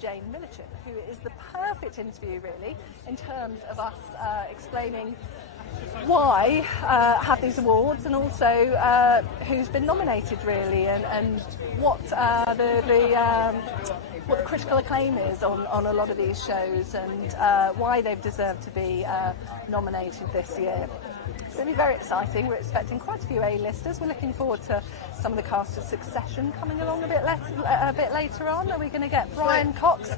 Jane Millichen, who is the perfect interview, really, in terms of us explaining why have these awards and also who's been nominated, really, and what what the critical acclaim is on a lot of these shows and why they've deserved to be nominated this year. It's going to be very exciting. We're expecting quite a few A-listers. We're looking forward to some of the cast of Succession coming along a bit later on. Are we going to get Brian Cox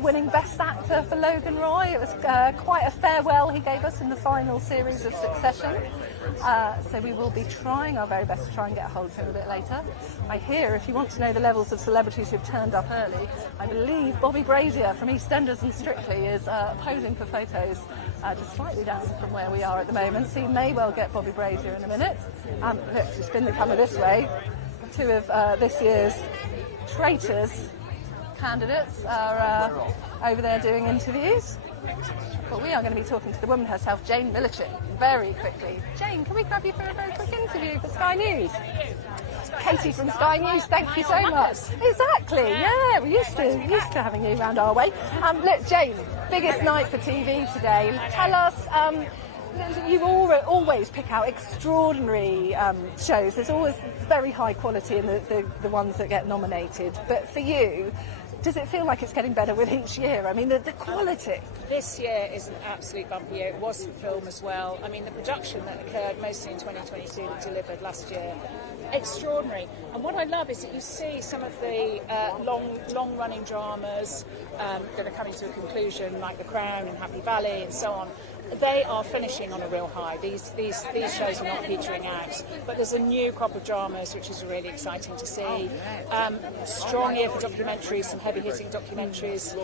winning Best Actor for Logan Roy? It was quite a farewell he gave us in the final series of Succession. So we will be trying our very best to try and get a hold of him a bit later. I hear, if you want to know the levels of celebrities who've turned up early, I believe Bobby Brazier from EastEnders and Strictly is posing for photos just slightly down from where we are at the moment. So you may well get Bobby Brazier in a minute. Look, to spin the camera this way, two of this year's Traitors candidates are over there doing interviews. But we are going to be talking to the woman herself, Jane Millichen, very quickly. Jane, can we grab you for a very quick interview for Sky News? Katie from Sky News, thank you so much. Exactly, yeah, we're used to having you around our way. Look, Jane, biggest night for TV today. Tell us, you always pick out extraordinary shows. There's always very high quality in the ones that get nominated. But for you, does it feel like it's getting better with each year? I mean, the quality. This year is an absolute bumper year. It was for film as well. I mean, the production that occurred mostly in 2022 that delivered last year, extraordinary. And what I love is that you see some of the long-running dramas that are coming to a conclusion, like The Crown and Happy Valley and so on. They are finishing on a real high. These shows are not petering out, but there's a new crop of dramas which is really exciting to see. Strong year for documentaries, some heavy-hitting documentaries,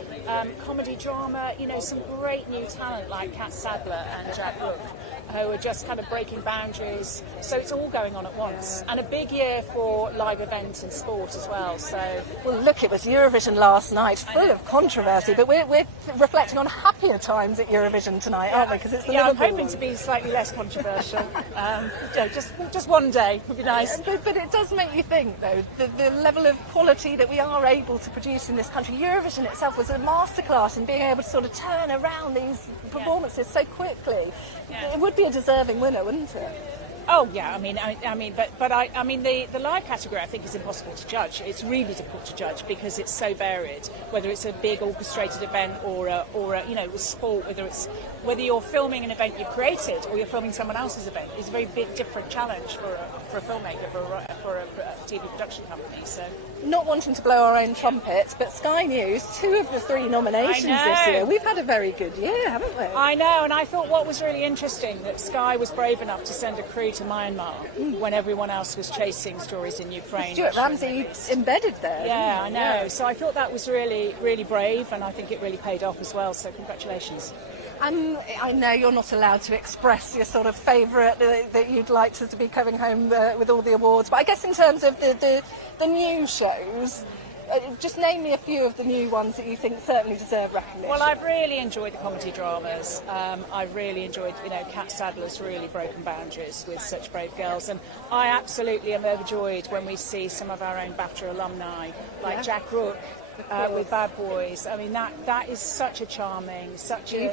comedy drama. You know, some great new talent like Kat Sadler and Jack Rook, who are just kind of breaking boundaries. So it's all going on at once, and a big year for live event and sport as well. So, well, look, it was Eurovision last night, full of controversy, but we're reflecting on happier times at Eurovision tonight, aren't we? Because it's the I'm hoping to be slightly less controversial. Just one day would be nice. But it does make you think, though, the level of quality that we are able to produce in this country. Eurovision itself was a masterclass in being able to sort of turn around these performances so quickly. It would be a deserving winner, wouldn't it? Oh yeah, I mean, the live category I think is impossible to judge. It's really difficult to judge because it's so varied. Whether it's a big orchestrated event or a sport, whether you're filming an event you've created or you're filming someone else's event, is a very big different challenge for a filmmaker, for a TV production company. So. Not wanting to blow our own trumpets, but Sky News, 2 of the 3 nominations this year. We've had a very good year, haven't we? I know, and I thought what was really interesting that Sky was brave enough to send a crew to Myanmar when everyone else was chasing stories in Ukraine. Stuart Ramsey embedded there. Yeah, I know. Yeah. So I thought that was really, really brave, and I think it really paid off as well. So congratulations. And I know you're not allowed to express your sort of favourite that you'd like to be coming home with all the awards, but I guess in terms of the new shows, just name me a few of the new ones that you think certainly deserve recognition. Well, I've really enjoyed the comedy dramas. I've really enjoyed, Kat Sadler's really broken boundaries with Such Brave Girls, and I absolutely am overjoyed when we see some of our own BAFTA alumni, like Jack Rook, with Bad Boys. I mean, that is such a charming, such a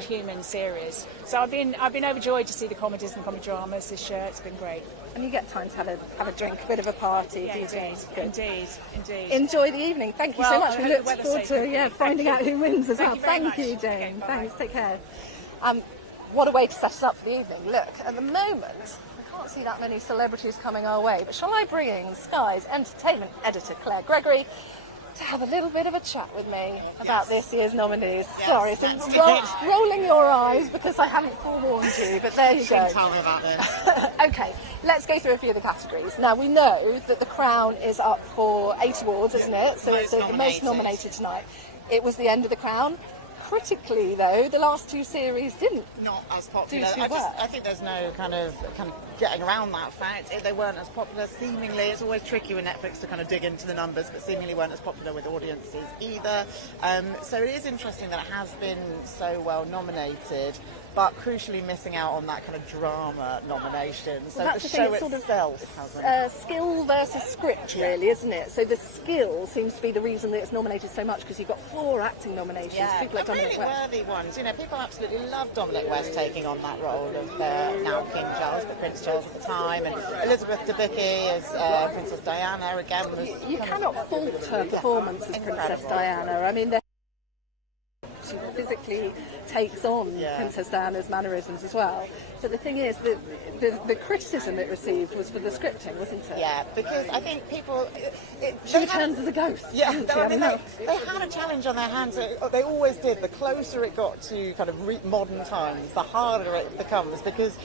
human series. So I've been overjoyed to see the comedies and comedy dramas this year. It's been great. And you get time to have a drink, a bit of a party. Yeah, indeed. Enjoy the evening. Thank you so much. We look forward to finding out who wins as well. Thank you, Jane. Thanks. Take care. What a way to set us up for the evening. Look, at the moment, I can't see that many celebrities coming our way, but shall I bring in Sky's entertainment editor, Claire Gregory, to have a little bit of a chat with me about this year's nominees? Yes, sorry, so rolling your eyes because I haven't forewarned you, but there you go. Tell me about this. Okay, let's go through a few of the categories. Now, we know that The Crown is up for 8 awards, isn't it? So it's the most nominated tonight. It was the end of The Crown. Critically, though, the last 2 series didn't. Not as popular. Do too well. I think there's no kind of getting around that fact. They weren't as popular. Seemingly, it's always tricky with Netflix to kind of dig into the numbers, but seemingly weren't as popular with audiences either. So it is interesting that it has been so well nominated. but crucially missing out on that kind of drama nomination. So Well, that's the the thing, show it's sort of, itself hasn't. skill versus script, really, isn't it? So the skill seems to be the reason that it's nominated so much, because you've got 4 acting nominations. Yeah, people like but Dominic really West. worthy ones. You know, people absolutely love Dominic West taking on that role of now King Charles, but Prince Charles at the time, and Elizabeth Debicki as Princess Diana again was. You cannot fault her performance as Princess Diana. I mean, she physically takes on Princess Diana's mannerisms as well. But the thing is that the criticism it received was for the scripting, wasn't it? Yeah, because I think people... She returns as a ghost. Yeah, didn't she? no, I mean, no. they had a challenge on their hands. They always did. The closer it got to kind of modern times, the harder it becomes, because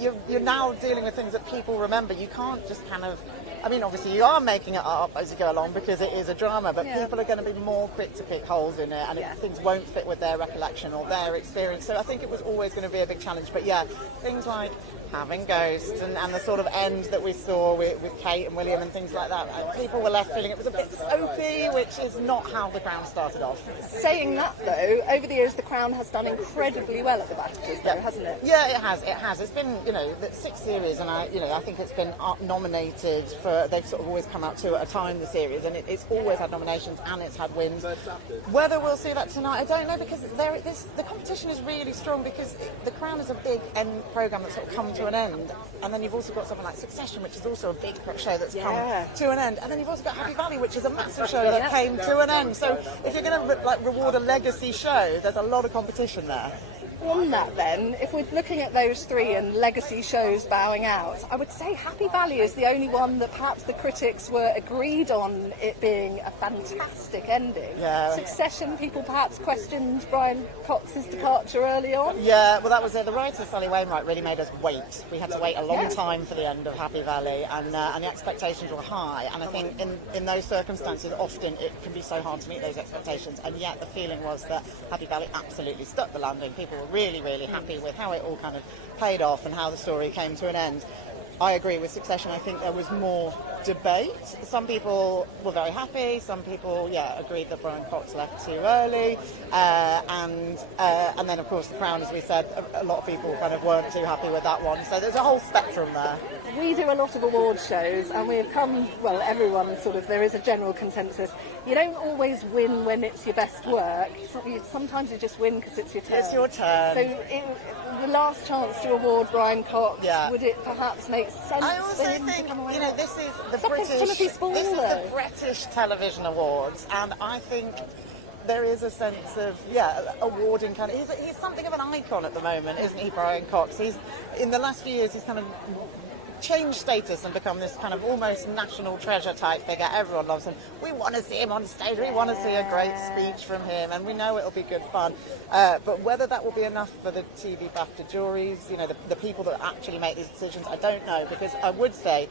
you're now dealing with things that people remember. You can't just kind of... I mean, obviously you are making it up as you go along because it is a drama, but people are going to be more quick to pick holes in it, and things won't fit with their recollection or their experience. So I think it was always going to be a big challenge. But yeah, things like having ghosts and the sort of end that we saw with Kate and William and things like that, people were left feeling it was a bit soapy, which is not how The Crown started off. Saying that, though, over the years The Crown has done incredibly well at the BAFTAs, though, hasn't it? Yeah, it has. It has. It's been, the 6 series, and I think it's been nominated for. They've sort of always come out 2 at a time, the series, and it's always had nominations and it's had wins. Whether we'll see that tonight, I don't know, because the competition is really strong, because The Crown is a big end programme that's sort of come to an end, and then you've also got something like Succession, which is also a big show that's come to an end, and then you've also got Happy Valley, which is a massive show that came to an end. So if you're going to reward a legacy show, there's a lot of competition there. On that then, if we're looking at those 3 and legacy shows bowing out, I would say Happy Valley is the only one that perhaps the critics were agreed on it being a fantastic ending. Yeah. Succession, people perhaps questioned Brian Cox's departure early on. Yeah, well that was it. The writer, Sally Wainwright, really made us wait. We had to wait a long time for the end of Happy Valley, and the expectations were high, and I think in those circumstances often it can be so hard to meet those expectations, and yet the feeling was that Happy Valley absolutely stuck the landing. People were really, really happy with how it all kind of paid off and how the story came to an end. I agree with Succession. I think there was more debate. Some people were very happy. Some people, agreed that Brian Cox left too early. And then, of course, The Crown, as we said, a lot of people kind of weren't too happy with that one. So there's a whole spectrum there. We do a lot of award shows, and we've come, everyone there is a general consensus. You don't always win when it's your best work. Sometimes you just win because it's your turn. It's your turn. So the last chance to award Brian Cox, would it perhaps make sense? I also think, this is the British Television Awards, and I think there is a sense of awarding kind of. He's something of an icon at the moment, isn't he, Brian Cox? He's in the last few years he's kind of changed status and become this kind of almost national treasure type figure. Everyone loves him. We want to see him on stage. We want to see a great speech from him, and we know it'll be good fun. But whether that will be enough for the TV BAFTA juries, the people that actually make these decisions, I don't know, because I would say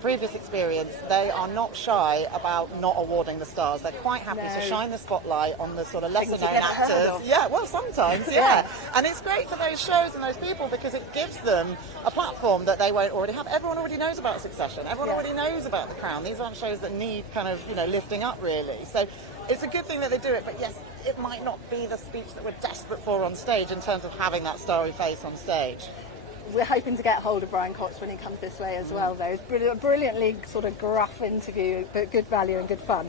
previous experience, they are not shy about not awarding the stars. They're quite happy to shine the spotlight on the sort of lesser known actors. Yeah, well, sometimes, And it's great for those shows and those people because it gives them a platform that they won't already have. Everyone already knows about Succession. Everyone already knows about The Crown. These aren't shows that need kind of, lifting up really. So it's a good thing that they do it, but yes, it might not be the speech that we're desperate for on stage in terms of having that starry face on stage. We're hoping to get hold of Brian Cox when he comes this way as well, though. It's a brilliantly sort of gruff interview, but good value and good fun.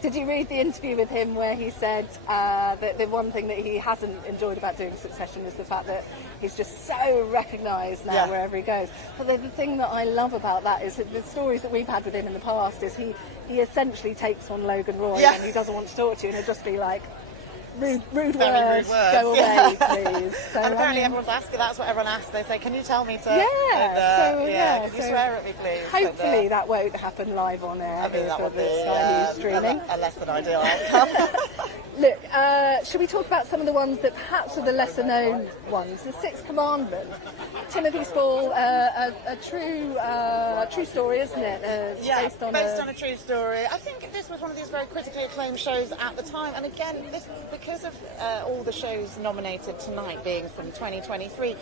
Did you read the interview with him where he said that the one thing that he hasn't enjoyed about doing Succession is the fact that he's just so recognised now wherever he goes? But the thing that I love about that is that the stories that we've had with him in the past is he essentially takes on Logan Roy and he doesn't want to talk to you, and he'll just be like, rude words, go away, please. So, and apparently everyone's asking, that's what everyone asks. They say, can you tell me to... can you swear at me, please? Hopefully that won't happen live on air. I mean, that would be streaming. a less than ideal outcome. Look, should we talk about some of the ones that perhaps are the lesser known ones? The Sixth Commandment. Timothy Spall, a true story, isn't it? Based on a true story. I think this was one of these very critically acclaimed shows at the time, and again, this because of all the shows nominated tonight being from 2023,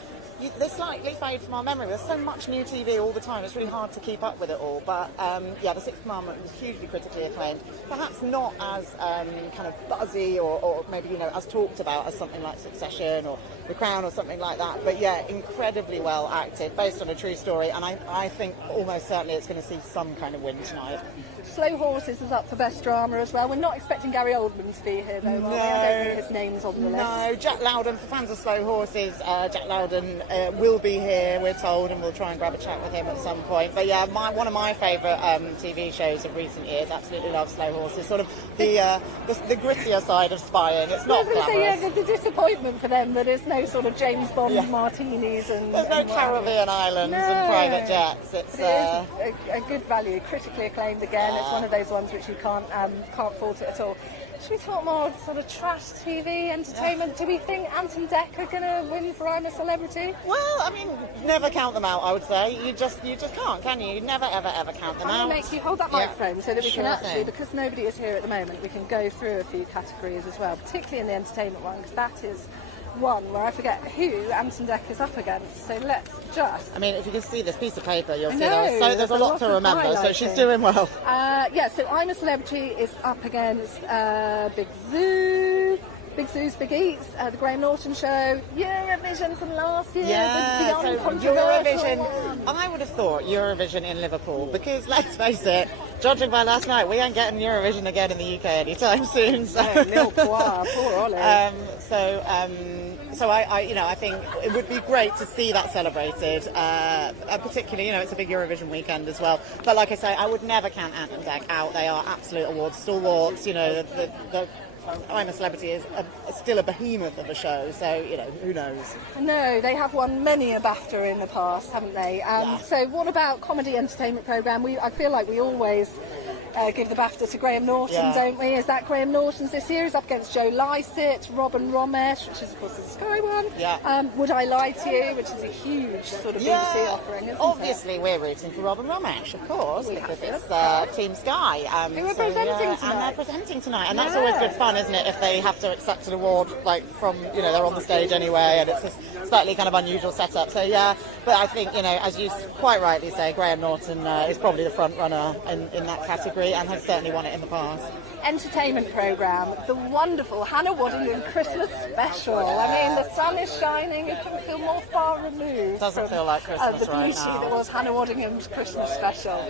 they slightly fade from our memory. There's so much new TV all the time, it's really hard to keep up with it all. But the Sixth Commandment was hugely critically acclaimed. Perhaps not as kind of buzzy TV or maybe, as talked about as something like Succession or The Crown or something like that. But yeah, incredibly well acted, based on a true story, and I think almost certainly it's going to see some kind of win tonight. Slow Horses is up for Best Drama as well. We're not expecting Gary Oldman to be here, though, are we? I don't think his name's on the list. No, Jack Lowden, for fans of Slow Horses, Jack Lowden will be here, we're told, and we'll try and grab a chat with him at some point. But yeah, one of my favourite TV shows of recent years, absolutely love Slow Horses. Sort of the grittier side of spying. It's not glamorous. The disappointment for them that there's no sort of James Bond martinis and... There's no Caribbean islands and private jets. It's a good value, critically acclaimed again. It's one of those ones which you can't fault it at all. Should we talk more sort of trash TV entertainment? Do we think Ant and Dec are going to win for I'm a Celebrity? Well, I mean, never count them out, I would say. You just can't, can you? You never, ever, ever count them out. I'm going to make you hold that microphone so that we can actually, because nobody is here at the moment, we can go through a few categories as well, particularly in the entertainment one, because that is one where I forget who Ant and Dec is up against. So let's just... I mean, if you can see this piece of paper, you'll see there's a lot to remember, so she's doing well. So I'm a Celebrity is up against Big Zoo, Big Zoo's Big Eats, the Graham Norton Show, Eurovision from last year, the Eurovision. I would have thought Eurovision in Liverpool, because let's face it, judging by last night, we ain't getting Eurovision again in the UK anytime soon. So, poor Ollie. So I think it would be great to see that celebrated, particularly, it's a big Eurovision weekend as well. But like I say, I would never count Ant and Dec out. They are absolute awards stalwarts. The I'm a Celebrity is still a behemoth of a show, so, who knows? No, they have won many a BAFTA in the past, haven't they? So what about comedy entertainment programme? I feel like we always give the BAFTA to Graham Norton, don't we? Is that Graham Norton's this year? He's up against Joe Lycett, Robin Romesh, which is, of course, the Sky one. Yeah. Would I Lie to You, which is a huge sort of BBC offering, isn't Obviously, we're rooting for Robin Romesh, of course, because it's Team Sky. Who are presenting tonight. And they're presenting tonight, and that's always good fun, isn't it, if they have to accept an award, from, they're on the stage anyway, and it's a slightly kind of unusual setup. So, but I think, as you quite rightly say, Graham Norton is probably the front runner in that category, and has certainly won it in the past. Entertainment programme, the wonderful Hannah Waddingham Christmas special. I mean, the sun is shining, it couldn't feel more far removed. Doesn't feel like Christmas the right beauty now. that was Hannah Waddingham's Christmas special.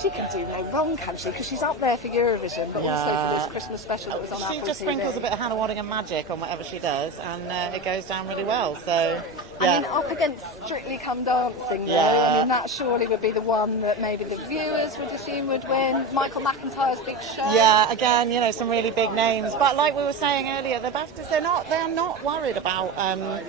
She can do no wrong, can she? Because she's up there for Eurovision, but also for this Christmas special that was on Apple TV. She just sprinkles a bit of Hannah Waddingham magic on whatever she does, and it goes down really well. So, I mean, up against Strictly Come Dancing, though. I mean, that surely would be the one that maybe the viewers would assume would win. Michael McIntyre's Big Show. Yeah, again, some really big names. But like we were saying earlier, the BAFTAs, they're not worried about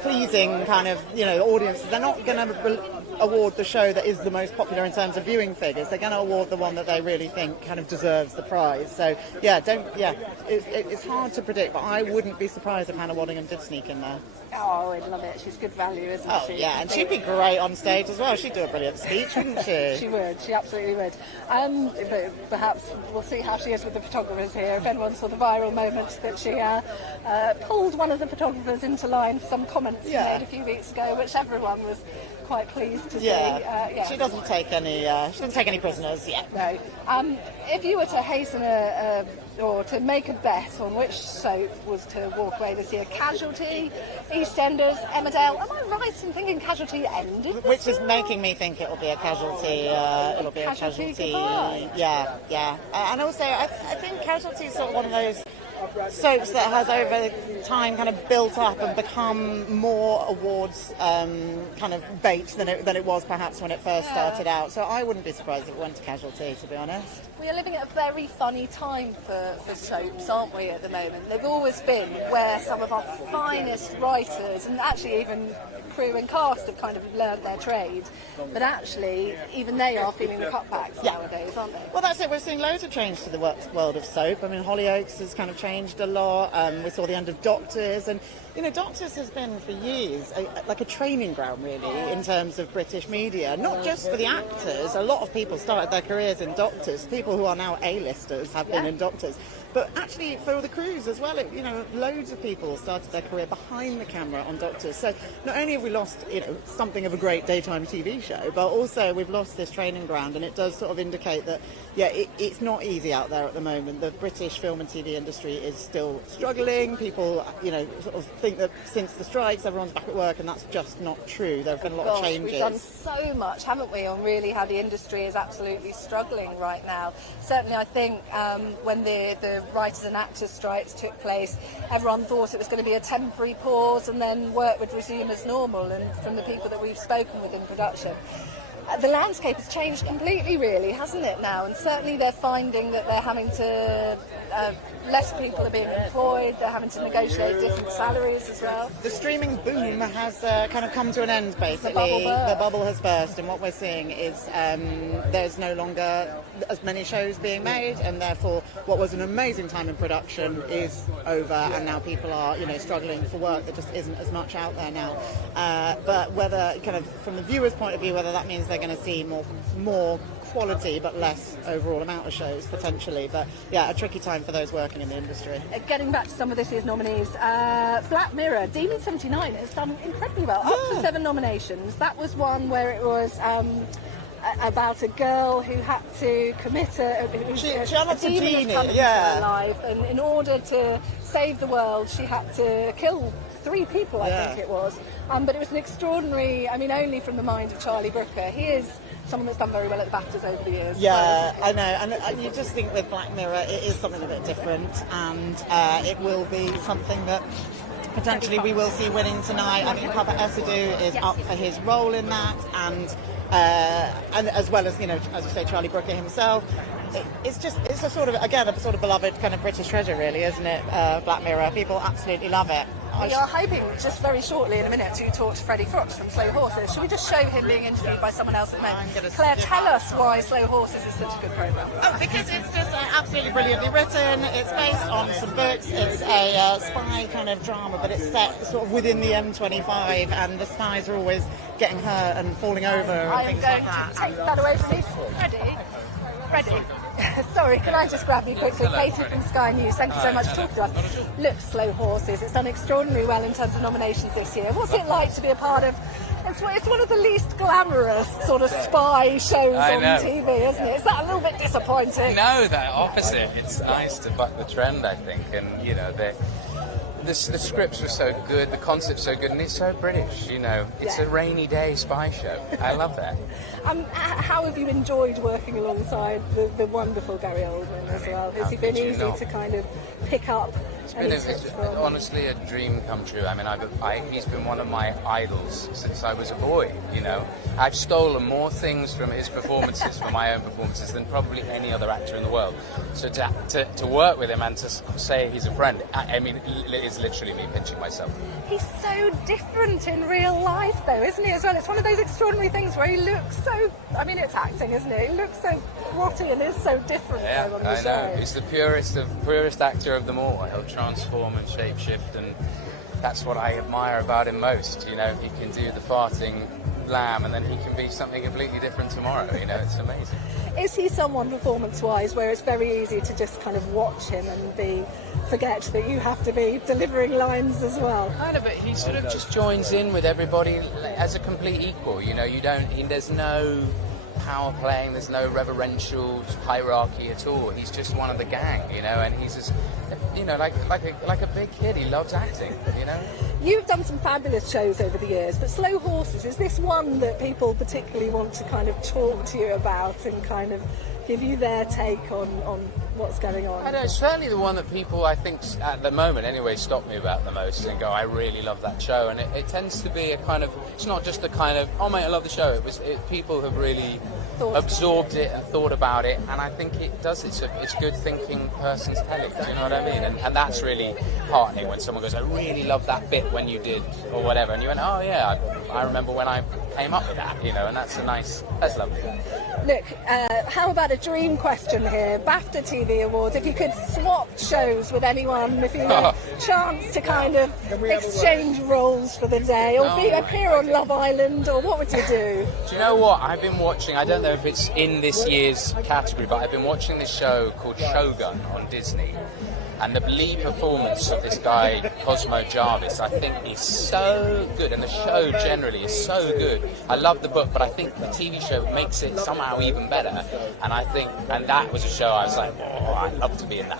pleasing kind of, audiences. They're not going to award the show that is the most popular in terms of viewing figures. They're going to award the one that they really think kind of deserves the prize. So, it's hard to predict, but I wouldn't be surprised if Hannah Waddingham did sneak in there. Oh, I'd love it. She's good value, isn't she? Oh, yeah, and she'd be great on stage as well. She'd do a brilliant speech, wouldn't she? She would. She absolutely would. But perhaps we'll see how she is with the photographers here. If anyone saw the viral moment that she pulled one of the photographers into line for some comments she made a few weeks ago, which everyone was quite pleased to see. She doesn't take any prisoners yet. No. If you were to hasten or to make a bet on which soap was to walk away this year, Casualty, EastEnders, Emmerdale. Am I right in thinking Casualty ended? Which is making me think it'll be a Casualty. It'll be a Casualty. Yeah. And also, I think Casualty is sort of one of those soaps that has over time kind of built up and become more awards kind of bait than it was perhaps when it first started out. So I wouldn't be surprised if it went to Casualty, to be honest. We are living at a very funny time for soaps, aren't we, at the moment? They've always been where some of our finest writers, and actually even crew and cast, have kind of learned their trade. But actually, even they are feeling the cutbacks nowadays, aren't they? Well, that's it. We're seeing loads of change to the world of soap. I mean, Hollyoaks has kind of changed a lot. We saw the end of Doctors, and Doctors has been for years like a training ground, really, in terms of British media. Not just for the actors. A lot of people started their careers in Doctors. People who are now A-listers have been in Doctors. but actually for the crews as well, loads of people started their career behind the camera on Doctors. So not only have we lost, something of a great daytime TV show, but also we've lost this training ground, and it does sort of indicate that, it's not easy out there at the moment. The British film and TV industry is still struggling. People, sort of think that since the strikes, everyone's back at work, and that's just not true. There have been a lot of changes. We've done so much, haven't we, on really how the industry is absolutely struggling right now. Certainly, I think when the writers and actors strikes took place, everyone thought it was going to be a temporary pause and then work would resume as normal. And from the people that we've spoken with in production, the landscape has changed completely, really, hasn't it now? And certainly they're finding that they're having to, less people are being employed, they're having to negotiate different salaries as well. The streaming boom has kind of come to an end, basically. The bubble has burst, and what we're seeing is there's no longer as many shows being made, and therefore what was an amazing time in production is over, and now people are, struggling for work. There just isn't as much out there now. But whether, kind of from the viewer's point of view, whether that means they're going to see more quality but less overall amount of shows potentially, but a tricky time for those working in the industry. Getting back to some of this year's nominees, Black Mirror, Demon 79 has done incredibly well, up for 7 nominations. That was one where it was about a girl who had to commit a demon had come into her life, and in order to save the world she had to kill 3 people, I think it was. But it was an extraordinary, only from the mind of Charlie Brooker. He is someone that's done very well at the BAFTAs over the years. Yeah, I know, and you just think with Black Mirror it is something a bit different, and it will be something that potentially we will see winning tonight. I think Papa Esadou is up for his role in that, and as well as, as you say, Charlie Brooker himself. It's a sort of beloved kind of British treasure, really, isn't it? Black Mirror. People absolutely love it. We are hoping just very shortly in a minute to talk to Freddie Fox from Slow Horses. Should we just show him being interviewed by someone else at the moment? Claire, tell us why Slow Horses is such a good programme. Because it's just absolutely brilliantly written. It's based on some books. It's a spy kind of drama, but it's set sort of within the M25, and the spies are always getting hurt and falling over and things like that. I'm going to take that away from me. Freddie. Sorry, can I just grab you quickly? Katie from Sky News, thank you so much for talking to us. Look, Slow Horses, it's done extraordinarily well in terms of nominations this year. What's it like to be a part of, it's one of the least glamorous sort of spy shows on TV, isn't it? Is that a little bit disappointing? No, the opposite. It's nice to buck the trend, I think, and, the scripts were so good, the concept's so good, and it's so British, It's a rainy day spy show. I love that. How have you enjoyed working alongside the wonderful Gary Oldman as well? Has he been easy to kind of pick up? It's honestly a dream come true. He's been one of my idols since I was a boy, I've stolen more things from his performances, from my own performances, than probably any other actor in the world. So to work with him and to say he's a friend, it is literally me pinching myself. He's so different in real life, though, isn't he, as well? It's one of those extraordinary things where he looks so... it's acting, isn't it? He looks so grotty and is so different on the show. I know. He's the purest actor of them all. He'll transform and shapeshift, and that's what I admire about him most. He can do the farting lamb, and then he can be something completely different tomorrow. It's amazing. Is he someone, performance-wise, where it's very easy to just kind of watch him and forget that you have to be delivering lines as well? Kind of, but he sort of just joins in with everybody as a complete equal. There's no power playing, there's no reverential hierarchy at all. He's just one of the gang, and he's just, like a big kid. He loves acting, You've done some fabulous shows over the years, but Slow Horses, is this one that people particularly want to kind of talk to you about and kind of give you their take on what's going on? I know, it's certainly the one that people, I think, at the moment anyway, stop me about the most and go, I really love that show. And it tends to be a kind of, it's not just a kind of, oh mate, I love the show. People have really absorbed it and thought about it, and I think it does. It's good thinking person's telling. Do you know what I mean? And that's really heartening when someone goes, I really love that bit when you did or whatever, and you went, oh yeah, I remember when I came up with that, and that's lovely. Look, how about a dream question here? BAFTA TV Awards, if you could swap shows with anyone, if you had a chance to kind of exchange roles for the day, or appear on Love Island, or what would you do? Do you know what? I've been watching, I don't know if it's in this year's category, but I've been watching this show called Shogun on Disney. And the lead performance of this guy, Cosmo Jarvis, I think is so good, and the show generally is so good. I love the book, but I think the TV show makes it somehow even better. And that was a show I was like, oh, I'd love to be in that.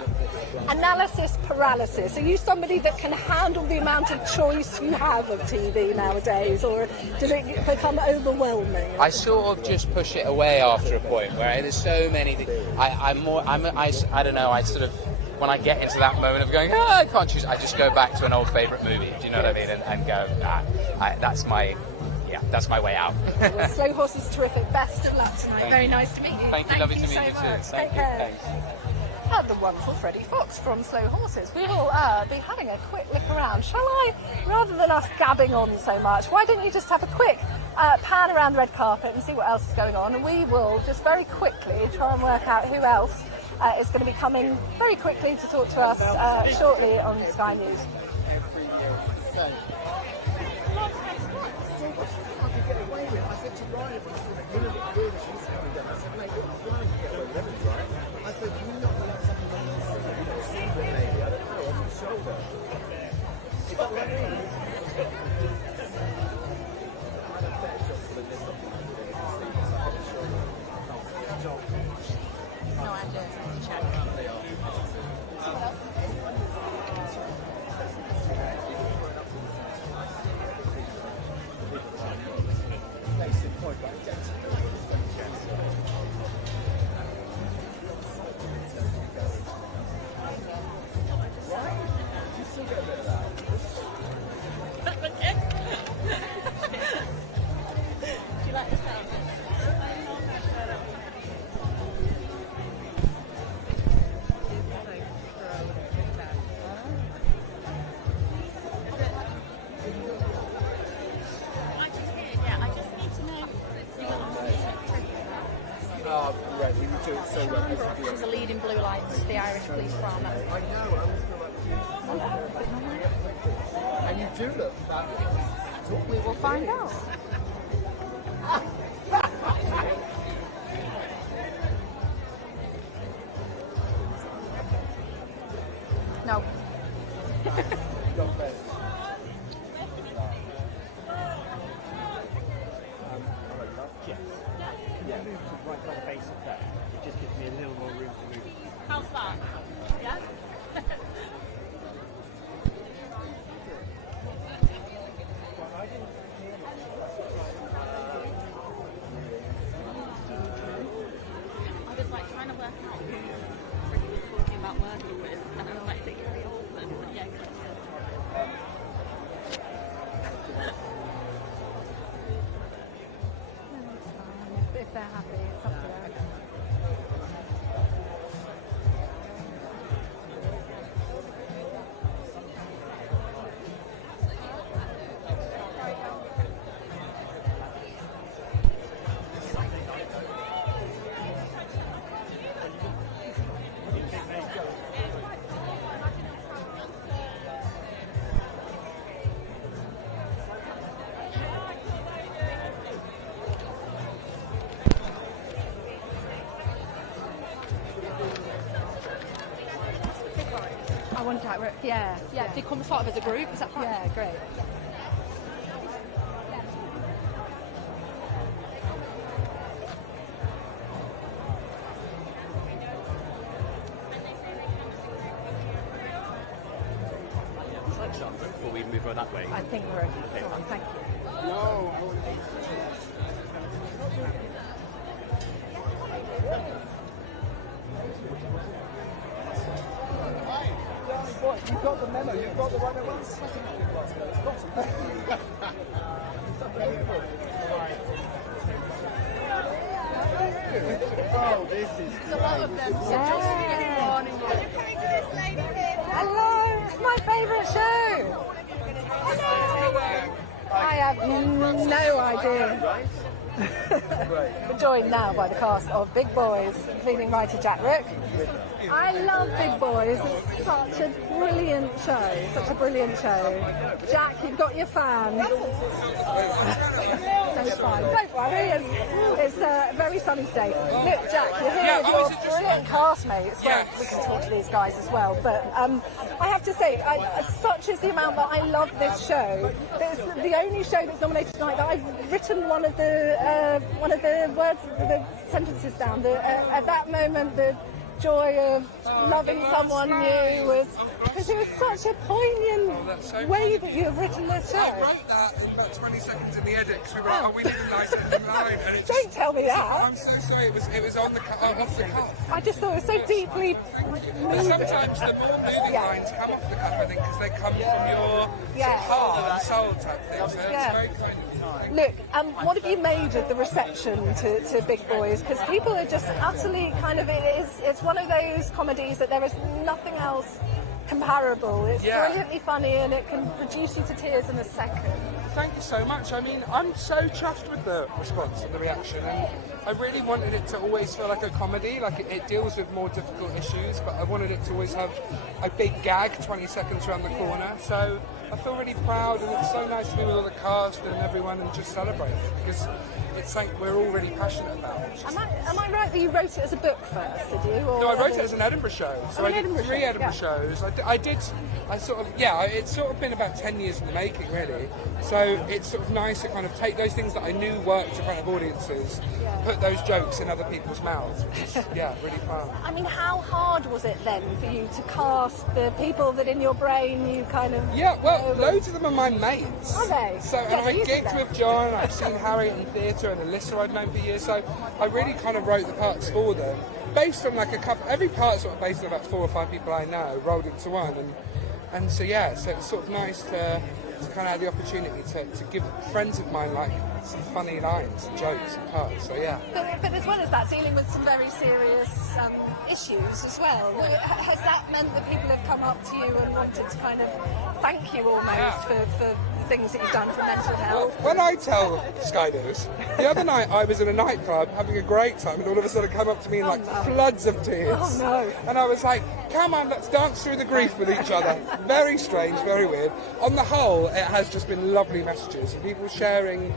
Analysis paralysis. Are you somebody that can handle the amount of choice you have of TV nowadays, or does it become overwhelming? I sort of just push it away after a point where there's so many. I don't know. I sort of, when I get into that moment of going, I can't choose, I just go back to an old favourite movie. Do you know what I mean? And go, that's my way out. Well, Slow Horse is terrific. Best of luck tonight. Very nice to meet you. Thank you. Lovely to meet so you too. much. Thank Take you. care. Thanks. And the wonderful Freddie Fox from Slow Horses. We will be having a quick look around. Shall I, rather than us gabbing on so much, why don't you just have a quick pan around the red carpet and see what else is going on, and we will just very quickly try and work out who else is going to be coming very quickly to talk to us shortly on Sky News. She's a lead in Blue Lights, the Irish police drama. I know, I was like, and you do look fabulous. We will find out. No. Right by the base of that. It just gives me a little more room to move. How's that? Yeah? I was like trying to work out who Freddie was talking about working with, and I was like thinking really awkward, but yeah, good. If they're happy, it's up to them. One Jack, yeah. They come sort of as a group, is that fine? Yeah, great. Before we move on that way. I think we're okay. Sorry, thank you. No, What? You got the memo, you've got the right memo. It's unbelievable. Oh, this is There's a lot of them. So Yeah. just anyone who wants. Hello, it's my favourite show. I have no idea. We're joined now by the cast of Big Boys, including writer Jack Rook. I love Big Boys. It's such a brilliant show. Such a brilliant show. Jack, you've got your fans. So fine. Don't worry, it's a very sunny day. Look, Jack, you're here with your brilliant castmates. Well, we can talk to these guys as well, but I have to say, such is the amount that I love this show. It's the only show that's nominated tonight that I've written one of the words, the sentences down. At that moment, the joy of loving someone new was, because it was such a poignant way that you have written this show. I wrote that in about 20 seconds in the edit because we were like, we need a nice ending line. And it Don't tell me that. I'm so sorry, it was on the off the cuff. I just thought it was so deeply moving. Sometimes the moving lines come off the cuff, I think, because they come from your sort of heart and soul type thing. So it's very kind of fine. Look, what have you made of the reception to Big Boys? Because people are just utterly kind of, it's one of those comedies that there is nothing else comparable. It's brilliantly funny and it can reduce you to tears in a second. Thank you so much. I mean, I'm so chuffed with the response and the reaction, and I really wanted it to always feel like a comedy, like it deals with more difficult issues, but I wanted it to always have a big gag 20 seconds around the corner. So I feel really proud, and it's so nice to be with all the cast and everyone and just celebrate it, because it's something we're all really passionate about. Am I right that you wrote it as a book first, did you? Or no, I wrote it as an Edinburgh show. So I did three Edinburgh shows. It's sort of been about 10 years in the making, really. So it's sort of nice to kind of take those things that I knew worked in front of audiences, put those jokes in other people's mouths, which is, really fun. I mean, how hard was it then for you to cast the people that in your brain you kind of... Yeah, well, loads of them are my mates. Are they? So, and I gigged with John, I've seen Harriet in theatre, and Alyssa I'd known for years, so I really kind of wrote the parts for them. Based on like a couple, every part's sort of based on about 4 or 5 people I know, rolled into one, and so so it's sort of nice to kind of have the opportunity to give friends of mine like some funny lines, jokes and parts, so But as well as that, dealing with some very serious issues as well. Has that meant that people have come up to you and wanted to kind of thank you almost for things that you've done for mental health? When I tell Sky News, the other night I was in a nightclub having a great time, and all of a sudden come up to me in floods of tears. Oh no. And I was like, come on, let's dance through the grief with each other. Very strange, very weird. On the whole, it has just been lovely messages and people sharing,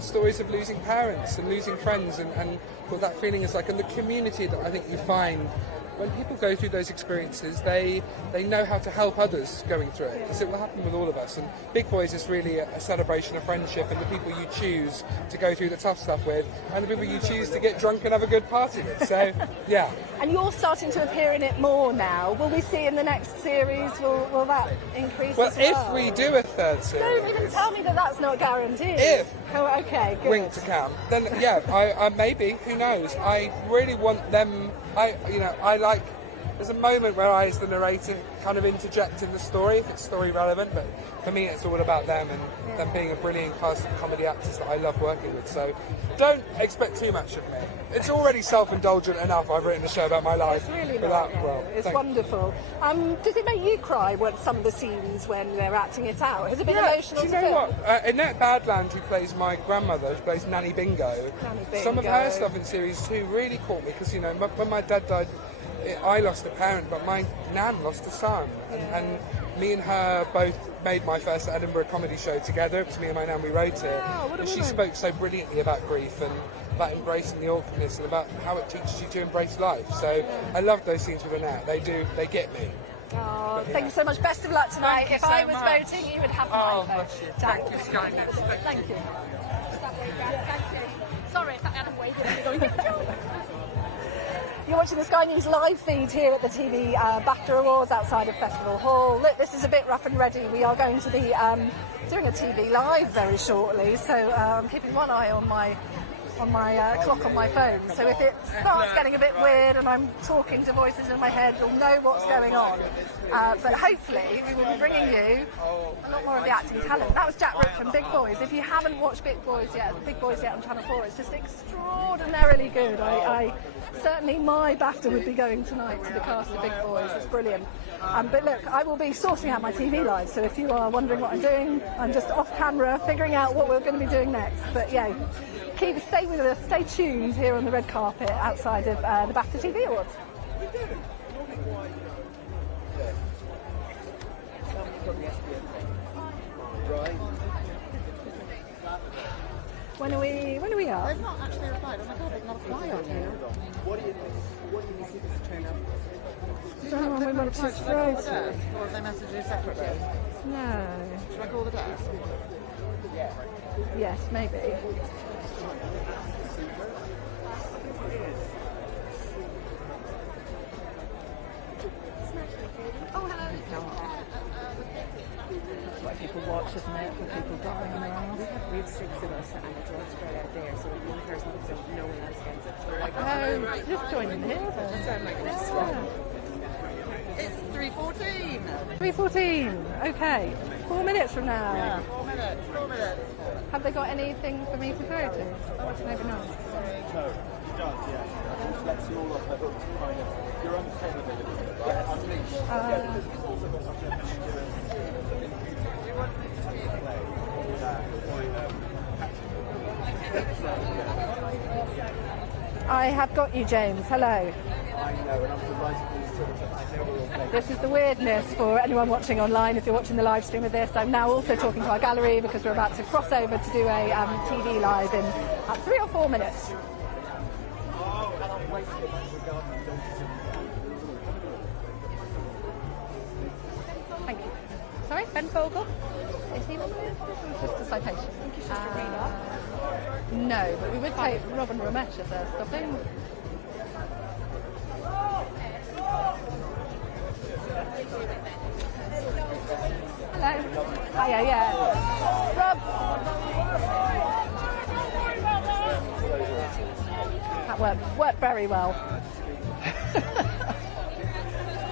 stories of losing parents and losing friends and what that feeling is like, and the community that I think you find when people go through those experiences, they know how to help others going through it, because it will happen with all of us. And Big Boys is really a celebration of friendship and the people you choose to go through the tough stuff with, and the people you choose to get drunk and have a good party with. So, And you're starting to appear in it more now. Will we see in the next series, will that increase as well? If we do a third series... Don't even tell me that that's not guaranteed. If. Oh, okay, good. Wink to Cam. Then, I maybe, who knows. I really want them... There's a moment where I, as the narrator, kind of interject in the story if it's story relevant, but for me it's all about them and them being a brilliant cast of comedy actors that I love working with. So don't expect too much of me. It's already self-indulgent enough. I've written a show about my life. It's really nice. It's wonderful. Does it make you cry when some of the scenes when they're acting it out? Has it been emotional? Do you know what? Annette Badland, who plays my grandmother, who plays Nanny Bingo, some of her stuff in series 2 really caught me, because when my dad died, I lost a parent, but my nan lost a son, and me and her both made my first Edinburgh comedy show together. It was me and my nan, we wrote it, and she spoke so brilliantly about grief and about embracing the awkwardness and about how it teaches you to embrace life. So I love those scenes with Annette. They get me. Oh, thank you so much. Best of luck tonight. If I was voting, you would have my vote. Bless you. Thank you, Sky News. Thank you. Sorry if Adam waved at me. You're watching the Sky News live feed here at the TV BAFTA Awards outside of Festival Hall. Look, this is a bit rough and ready. We are going to be doing a TV live very shortly, so I'm keeping one eye on my clock on my phone. So if it starts getting a bit weird and I'm talking to voices in my head, you'll know what's going on. But hopefully we will be bringing you a lot more of the acting talent. That was Jack Rook from Big Boys. If you haven't watched Big Boys yet on Channel 4, it's just extraordinarily good. I certainly, my BAFTA would be going tonight to the cast of Big Boys. It's brilliant. But look, I will be sorting out my TV live, so if you are wondering what I'm doing, I'm just off camera figuring out what we're going to be doing next. But stay with us, stay tuned here on the red carpet outside of the BAFTA TV Awards. Right. When are we up? They've not actually replied. Oh my god, they've not a fly on here. What do you see this turn up? Is there anyone we want to throw to? Or have they messaged you separately? No. Should I call the desk? Yes, maybe. Oh, hello. That's why people watch, isn't it? For people dying around. We have 6 of us and it's all spread out there, so if one person comes out, no one else gets it. So we're like, Oh, just join in here then. that's why I'm like, It's 3:14. 3:14. Okay. 4 minutes from now. Yeah, 4 minutes. 4 minutes. Have they got anything for me to throw to? Maybe not. No, it does, yeah. It lets you all off the hook, kind of. You're untenable, right? Unleashed. I have got you, James. Hello. I know, and I'm delighted I know we're all playing. This is the weirdness for anyone watching online. If you're watching the live stream of this, I'm now also talking to our gallery because we're about to cross over to do a TV live in 3 or 4 minutes. Thank you. Sorry, Ben Fogel? Is he on there? Just a citation. No, but we would take Robin Ramesh if they're stopping. Hello. Hiya, yeah. Rob. That worked very well.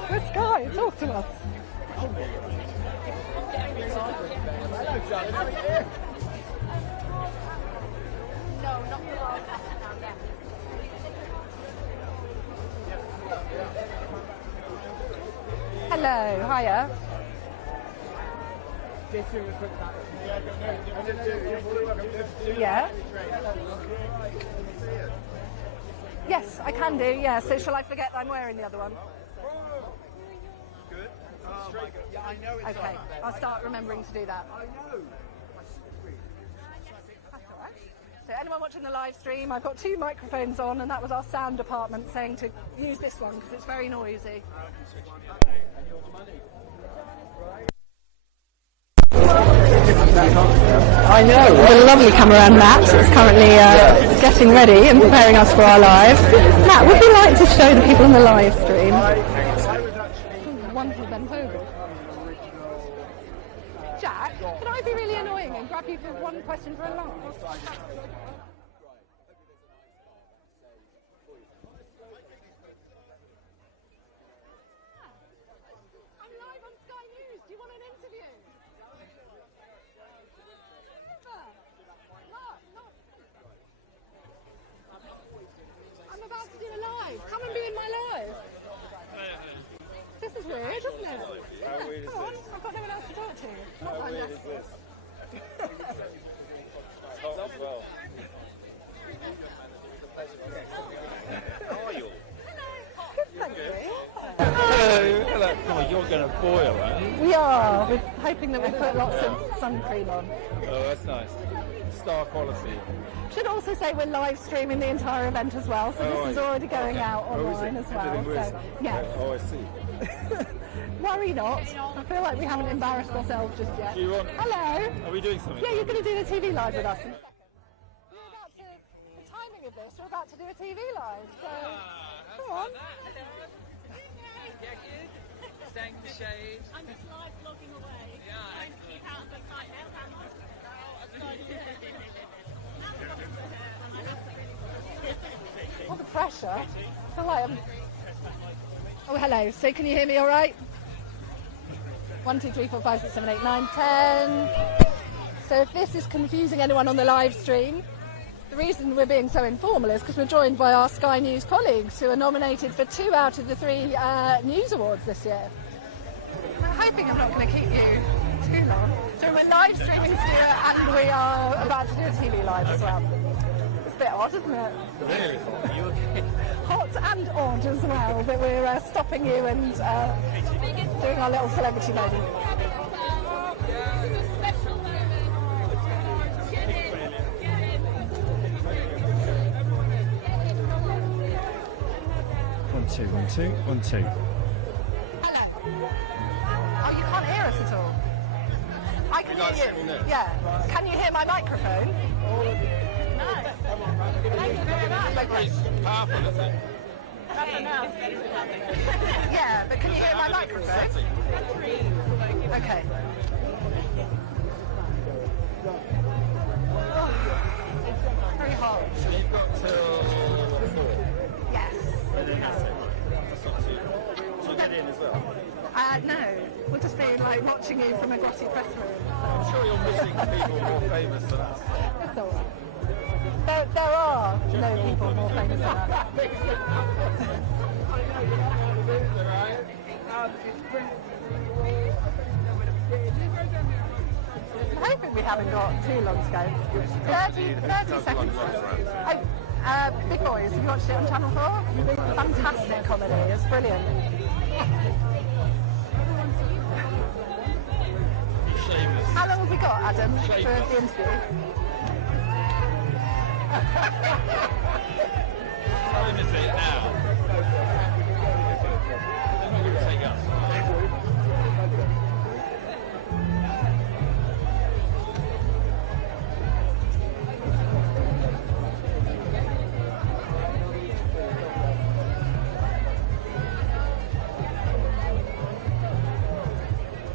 Where's Sky? Talk to us. Hello, darling. How are you? Hello, hiya. Yeah. Yes, I can do, yeah. So shall I forget that I'm wearing the other one? Good. Oh my God. Yeah, I know it's Okay, I'll start remembering to do that. I know. That's all right. So anyone watching the live stream, I've got 2 microphones on, and that was our sound department saying to use this one because it's very noisy. I know. The lovely cameraman Matt is currently getting ready and preparing us for our live. Matt, would you like to show the people on the live stream? One for Ben Fogel. Jack, can I be really annoying and grab you for one question for a laugh? I'm live on Sky News. Do you want an interview? I'm about to do a live. Come and be in my live. This is weird, isn't it? How weird is Come on, this? I've got no one else to talk to. Not How my weird mess. is this? Hot as well. How are you? Good, thank you. Hello. Oh, you're going to boil, aren't you? We are. We're hoping that we put lots of sun cream on. Oh, that's nice. Star quality. Should also say we're live streaming the entire event as well, so Oh, this is are you? already going Okay. out Oh, is online it? as well. Everything works? So yes. Oh, I see. Worry not. I feel like we haven't embarrassed ourselves just yet. Do you want... Hello. Are we doing something? Yeah, you're going to do the TV live with us. We're about to, the timing of this, we're about to do a TV live. So, come on. Staying in the shade. I'm just live vlogging away. Trying to keep out the sight now. All the pressure. I feel like I'm... Oh, hello. So can you hear me all right? 1, 2, 3, 4, 5, 6, 7, 8, 9, 10. So if this is confusing anyone on the live stream, the reason we're being so informal is because we're joined by our Sky News colleagues who are nominated for 2 out of the 3 news awards this year. I'm hoping I'm not going to keep you too long. So we're live streaming here and we are about to do a TV live as well. It's a bit odd, isn't it? Really? You okay? Hot and odd as well, but we're stopping you and doing our little celebrity moment. 2, 1, 2, 1, 2. Hello. Oh, you can't hear us at all. I can hear you. Yeah. Can you hear my microphone? No. Thank you very much. Powerful, is it? That's enough. Yeah, but can you hear my microphone? Okay. Oh, very hot. So you've got till 4. Yes. And then that's it. That's not too. So get in as well. No, we'll just be like watching you from a glossy press room. I'm sure you're missing people more famous than us. It's all right. There are no people more famous than us. I'm hoping we haven't got too long to go. 30 seconds. Oh, Big Boys, have you watched it on Channel 4? Fantastic comedy, it's brilliant. How long have we got, Adam, for the interview? Time is it now? They're not going to take us.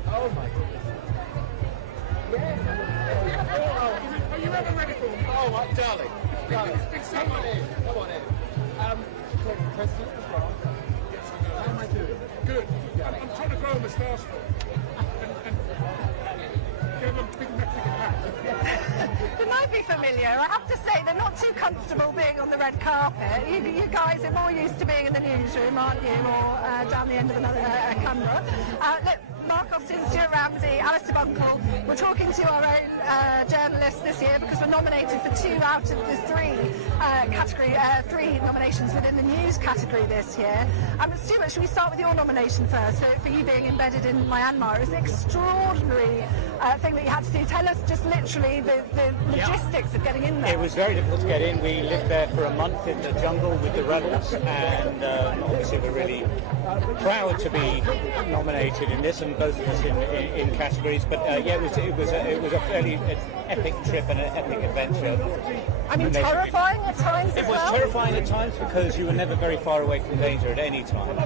Oh my goodness. Are you ever ready for me? Oh, my darling. Come on in. Come on in. President, how am I doing? Good. I'm trying to grow a moustache for and give him a big Mexican hat. They might be familiar. I have to say, they're not too comfortable being on the red carpet. You guys are more used to being in the newsroom, aren't you? Or down the end of another camera. Look, Mark Austin, Stuart Ramsey, Alistair Bunkle. We're talking to our own journalists this year because we're nominated for 2 out of the 3 nominations within the news category this year. Stuart, should we start with your nomination first? So for you being embedded in Myanmar, it was an extraordinary thing that you had to do. Tell us just literally the logistics of getting in there. It was very difficult to get in. We lived there for a month in the jungle with the rebels, and obviously we're really proud to be nominated in this, and both of us in categories. But yeah, it was a fairly epic trip and an epic adventure. I mean, terrifying at times as well? It was terrifying at times because you were never very far away from danger at any time.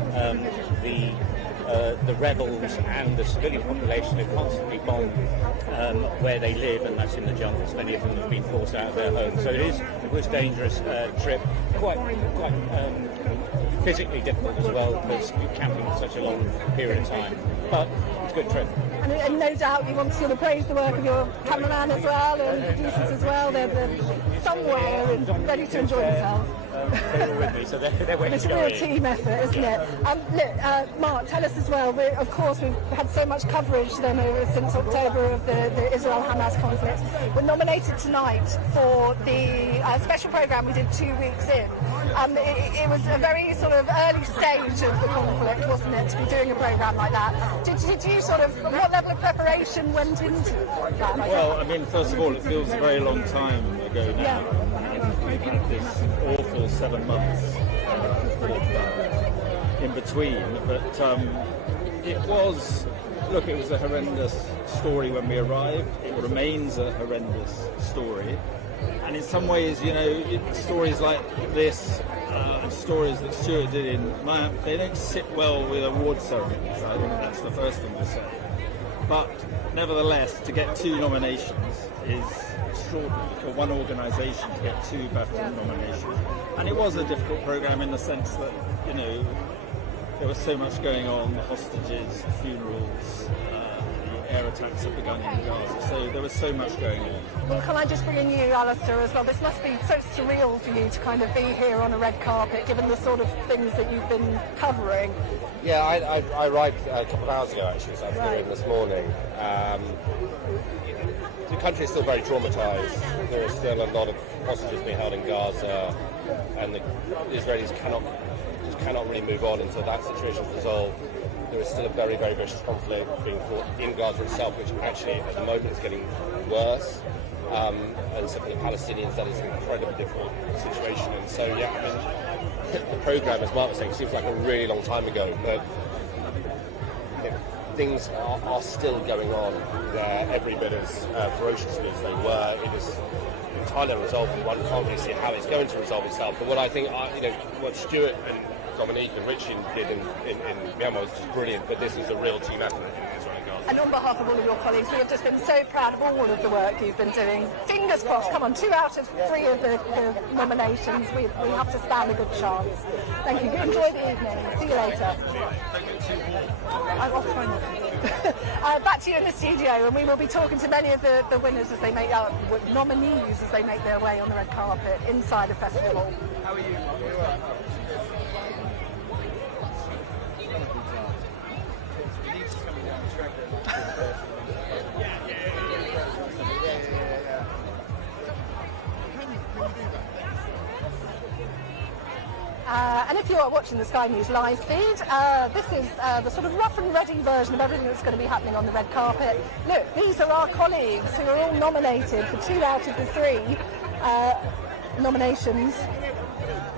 The rebels and the civilian population have constantly bombed where they live, and that's in the jungles. Many of them have been forced out of their homes. So it was a dangerous trip, quite physically difficult as well because you're camping for such a long period of time. But it's a good trip. And no doubt you want to sort of praise the work of your cameraman as well and producers as well. They're somewhere and ready to enjoy themselves. They were with me, so they're waiting It's to a go real in. team effort, isn't it? Look, Mark, tell us as well. Of course, we've had so much coverage then since October of the Israel-Hamas conflict. We're nominated tonight for the special programme we did 2 weeks in. It was a very sort of early stage of the conflict, wasn't it, to be doing a programme like that? Did you sort of, what level of preparation went into that? Well, I mean, first of all, it feels a very long time ago now. We've had this awful 7 months in between, but it was a horrendous story when we arrived. It remains a horrendous story. And in some ways, you know, stories like this, and stories that Stuart did in Miami, they don't sit well with award ceremonies. I think that's the first thing to say. But nevertheless, to get 2 nominations is extraordinary for one organisation to get 2 BAFTA nominations. And it was a difficult programme in the sense that, you know, there was so much going on, the hostages, the funerals, the air attacks that begun in Gaza. So there was so much going on. Well, can I just bring in you, Alistair, as well? This must be so surreal for you to kind of be here on a red carpet, given the sort of things that you've been covering. Yeah, I arrived a couple of hours ago, actually, so I flew in this morning. The country is still very traumatised. There are still a lot of hostages being held in Gaza, and the Israelis cannot really move on until that situation is resolved. There is still a very, very vicious conflict being fought in Gaza itself, which actually at the moment is getting worse. And so for the Palestinians, that is an incredibly difficult situation. And so, yeah, I mean, the programme, as Mark was saying, seems like a really long time ago, but things are still going on there every bit as ferociously as they were. It is entirely unresolved, and one can't really see how it's going to resolve itself. But what I think, what Stuart and Dominique and Richie did in Myanmar was just brilliant, but this is a real team effort in this regard. And on behalf of all of your colleagues, we have just been so proud of all of the work you've been doing. Fingers crossed, come on, 2 out of 3 of the nominations. We have to stand a good chance. Thank you. Enjoy the evening. See you later. I'm off trying back to you in the studio, and we will be talking to many of the winners as they make nominees as they make their way on the red carpet inside the festival hall. How are you? And if you are watching the Sky News live feed, this is the sort of rough and ready version of everything that's going to be happening on the red carpet. Look, these are our colleagues who are all nominated for 2 out of the 3 nominations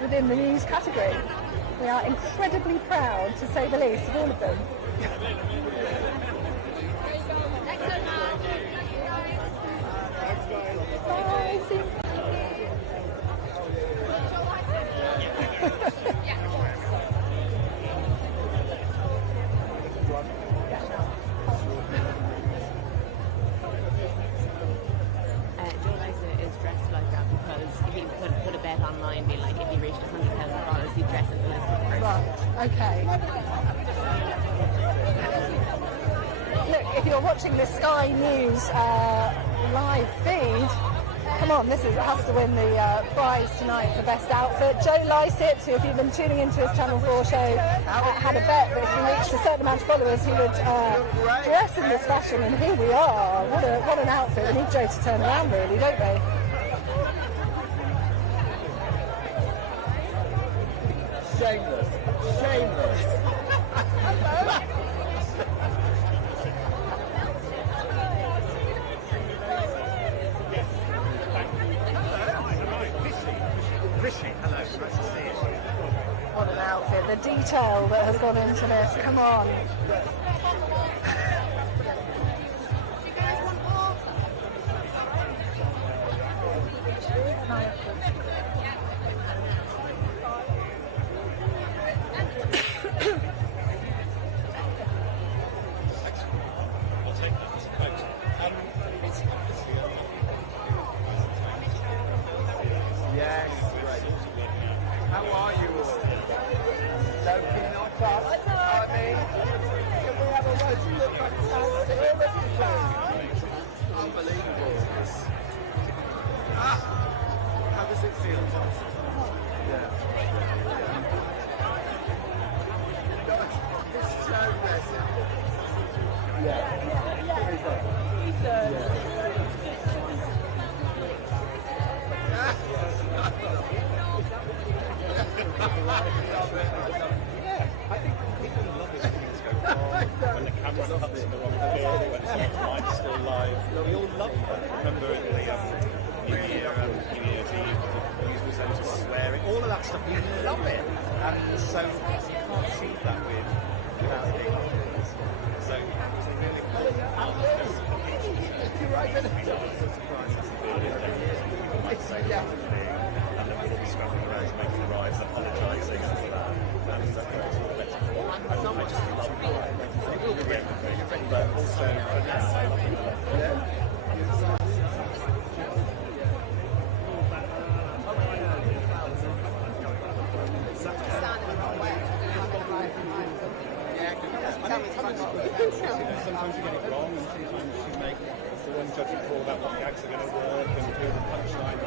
within the news category. We are incredibly proud, to say the least, of all of them. Bye, see you. Joe Lycett is dressed like that because he put a bet online being like, if he reached $100,000, he'd dress as Elizabeth first. Right, okay. Look, if you're watching the Sky News live feed, come on, it has to win the prize tonight for Best Outfit. Joe Lycett, who, if you've been tuning into his Channel 4 show, had a bet that if he reached a certain amount of followers, he would dress in this fashion, and here we are. What an outfit. We need Joe to turn around, really, don't we? Shameless. Shameless. Hello, nice to see you. What an outfit. The detail that has gone into this. Come on. When the camera cuts in the wrong field, when the light's still live, we all love that. Remember the New Year's Eve, news presenters swearing, all of that stuff, we love it. And so you can't achieve that without it being obvious. So it's really and then we'll all be scrapping around to make the rise, apologising for that. And I just love that. But also, sometimes you get it wrong, and sometimes you make the wrong judgment call about what gags are going to work and who the punchline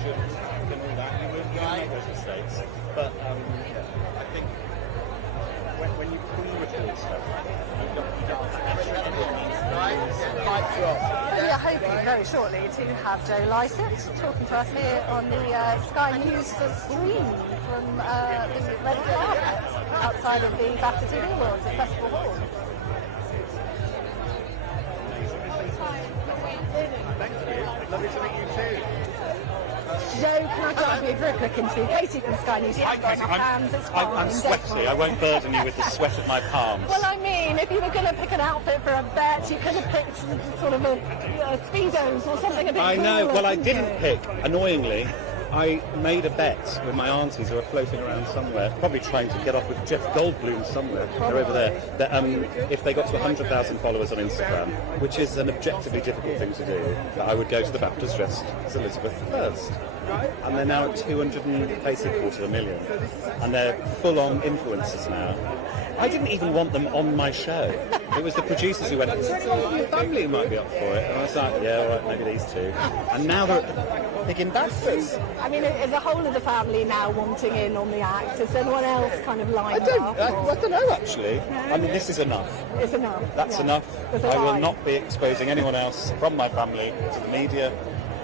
shouldn't and all that. And we make those mistakes. But I think when you pre-record stuff, We are hoping very shortly to have Joe Lycett talking to us here on the Sky News stream from the red carpet outside of the Bafta TV Awards at Festival Hall. Thank you. Lovely to meet you too. Joe, can I grab you for a quick interview? Katie from Sky News. You haven't got enough hands, it's fine. I'm sweaty. I won't burden you with the sweat of my palms. Well, I mean, if you were going to pick an outfit for a bet, you could have picked sort of a Speedos or something a bit I know. cooler, Well, I couldn't didn't you? pick, annoyingly. I made a bet with my aunties who are floating around somewhere, probably trying to get off with Jeff Goldblum somewhere. They're over there. That if they got to 100,000 followers on Instagram, which is an objectively difficult thing to do, that I would go to the BAFTAs dressed as Elizabeth first. And they're now at 240,000,000. And they're full-on influencers now. I didn't even want them on my show. It was the producers who went, your family might be up for it. And I was like, yeah, all right, maybe these two. And now they're picking BAFTAs. I mean, is the whole of the family now wanting in on the act? Is anyone else kind of lining up? I don't know, actually. I mean, this is enough. It's enough. That's enough. There's a I will line. not be exposing anyone else from my family to the media.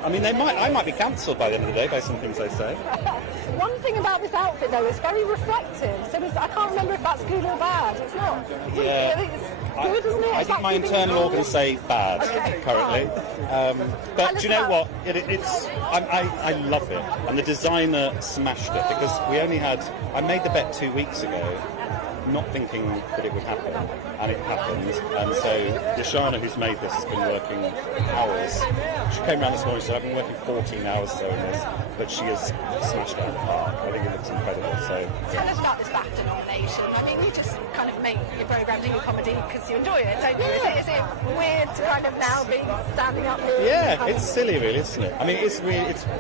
I mean, I might be cancelled by the end of the day by some things they say. One thing about this outfit, though, it's very reflective. So I can't remember if that's good or bad. It's not. Yeah. I think it's good, isn't it? I It's think my like giving internal you- organs say bad currently. But do you know what? I love it. And the designer smashed it because I made the bet 2 weeks ago, not thinking that it would happen, and it happened. And so Yashana, who's made this, has been working hours. She came around this morning and said, I've been working 14 hours sewing this, but she has smashed it out of the park. I think it looks incredible. So Tell us about this BAFTA nomination. I mean, you just kind of make your programme, do your comedy because you enjoy it, don't you? Is it weird to kind of now be standing up here? yeah, it's silly, really, isn't it? I mean, it's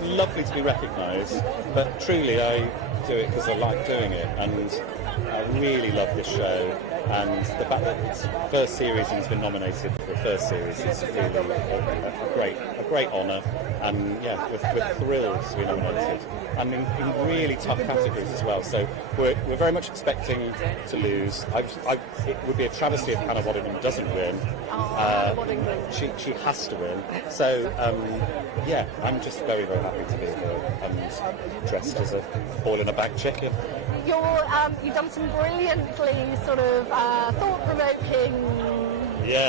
lovely to be recognised, but truly I do it because I like doing it, and I really love this show. And the fact that it's first series and it's been nominated for the first series is really a great honour. And yeah, we're thrilled to be nominated, and in really tough categories as well. So we're very much expecting to lose. It would be a travesty if Hannah Waddingham doesn't win. She has to win. So yeah, I'm just very, very happy to be here and dressed as a ball in a bag chicken. You've done some brilliantly sort of thought-provoking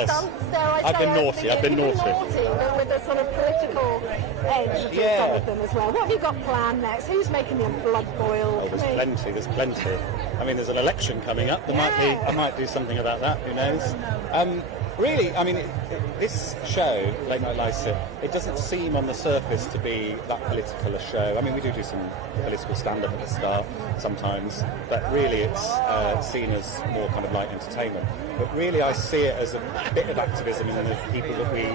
stunts there. I've been naughty. You've been naughty, but with a sort of political edge to some of them as well. What have you got planned next? Who's making your blood boil? Oh, there's plenty. I mean, there's an election coming up. I might do something about that. Who knows? Really, I mean, this show, Late Night Lycett, it doesn't seem on the surface to be that political a show. I mean, we do some political stand-up at the start sometimes, but really it's seen as more kind of light entertainment. But really, I see it as a bit of activism in the people that we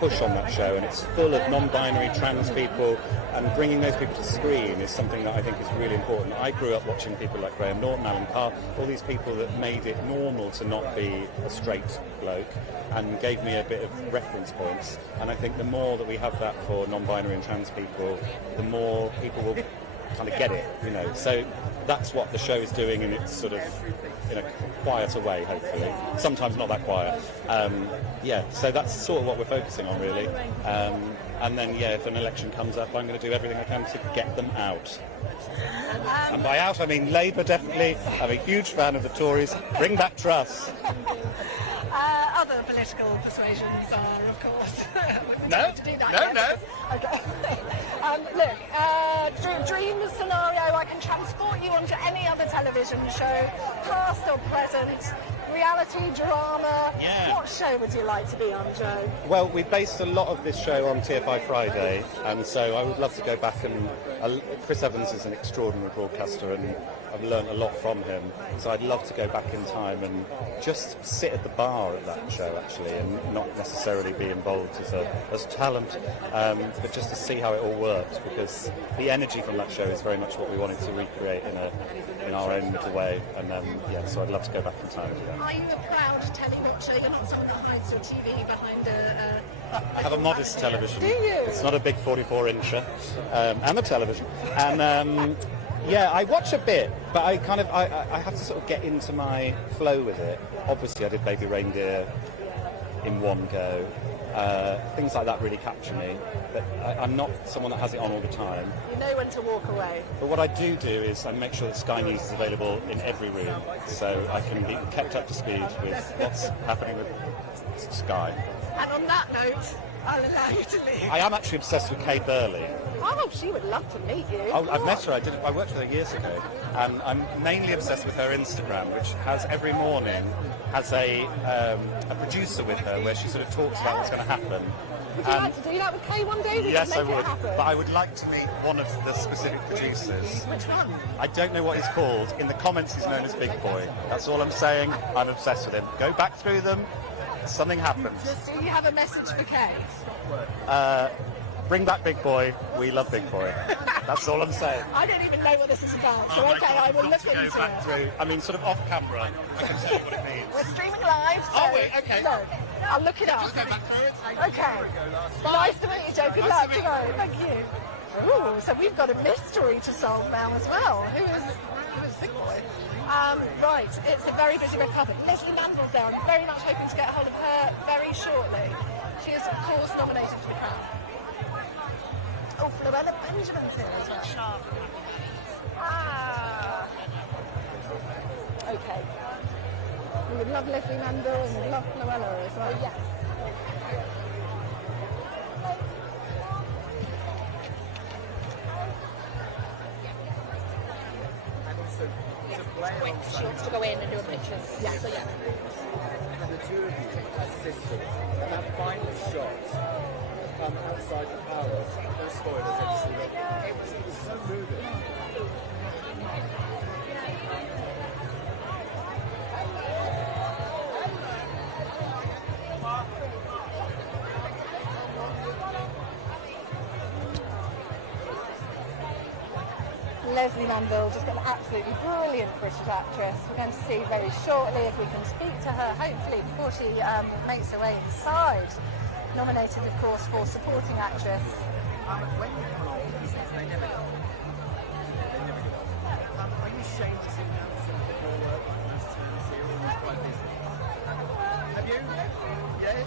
push on that show, and it's full of non-binary trans people, and bringing those people to screen is something that I think is really important. I grew up watching people like Graham Norton, Alan Carr, all these people that made it normal to not be a straight bloke and gave me a bit of reference points. And I think the more that we have that for non-binary and trans people, the more people will kind of get it, you know. So that's what the show is doing, and it's sort of in a quieter way, hopefully. Sometimes not that quiet. So that's sort of what we're focusing on, really. And then, if an election comes up, I'm going to do everything I can to get them out. And by out, I mean Labour, definitely. I'm a huge fan of the Tories. Bring back Truss. Other political persuasions are, of course. No. Okay. Look, dream scenario, I can transport you onto any other television show, past or present, reality, drama. Yeah. What show would you like to be on, Joe? Well, we based a lot of this show on TFI Friday, and so I would love to go back and... Chris Evans is an extraordinary broadcaster, and I've learned a lot from him, so I'd love to go back in time and just sit at the bar at that show, actually, and not necessarily be involved as talent, but just to see how it all works, because the energy from that show is very much what we wanted to recreate in our own little way, and so I'd love to go back in time to that. Are you a proud telly watcher? You're not someone that hides your TV behind I have a modest television. Do you? It's not a big 44-incher. I'm a television. And I watch a bit, but I have to sort of get into my flow with it. Obviously, I did Baby Reindeer in one go. Things like that really capture me. But I'm not someone that has it on all the time. You know when to walk away. But what I do is I make sure that Sky News is available in every room, so I can be kept up to speed with what's happening with Sky. And on that note, I'll allow you to leave. I am actually obsessed with Kay Burley. Oh, she would love to meet you. Oh, I've met her. I worked with her years ago, and I'm mainly obsessed with her Instagram, which has every morning has a producer with her where she sort of talks about what's going to happen. Would you like to do that with Kay one day? Yes, I would. But I would like to meet one of the specific producers. Which one? I don't know what he's called. In the comments, he's known as Big Boy. That's all I'm saying. I'm obsessed with him. Go back through them. Something happens. Do you have a message for Kay? Bring back Big Boy. We love Big Boy. That's all I'm saying. I don't even know what this is about, so okay, I will look into it. Through. I mean, sort of off camera. I can tell you what it means. We're streaming live, so okay. no, I'll look it up. Okay. Nice to meet you, Joe. Good luck tomorrow. Thank you. Ooh, so we've got a mystery to solve now as well. Who is Big Boy? Right, it's a very busy red carpet. Leslie Manville's there. I'm very much hoping to get a hold of her very shortly. She is, of course, nominated for the crown. Oh, Floella Benjamin's here as well. Ah. Okay. We would love Leslie Manville and we would love Floella as well. Yes. She wants to go in and do a pictures. Yeah. So yeah. And the two of you as sisters, and that final shot outside the palace, no spoilers, obviously, but it was so moving. Leslie Manville, just an absolutely brilliant British actress. We're going to see very shortly if we can speak to her, hopefully, before she makes her way inside. Nominated, of course, for supporting actress. When you come on, they never go. They never go. Are you ashamed to sit down and say the whole work like most TV series is quite busy? Have you? Yes?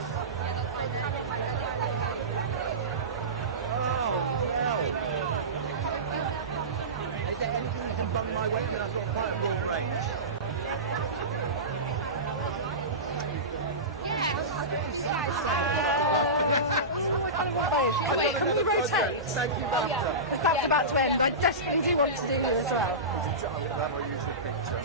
Oh, well. Is there anything you can bung my way? I mean, I've got quite a broad range. Wait, can we rotate? Thank you, Bafta. The fact about to end, I desperately do want to do you as well. That will use the picture.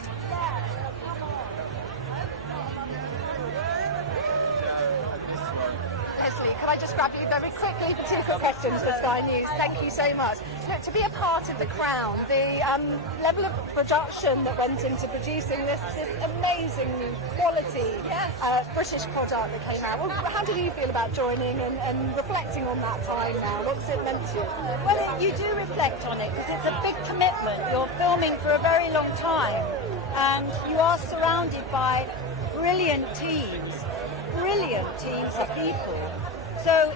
Leslie, can I just grab you very quickly for 2 quick questions for Sky News? Thank you so much. Look, to be a part of The Crown, the level of production that went into producing this amazing quality British product that came out. Well, how did you feel about joining and reflecting on that time now? What's it meant to you? Well, you do reflect on it because it's a big commitment. You're filming for a very long time and you are surrounded by brilliant teams of people. So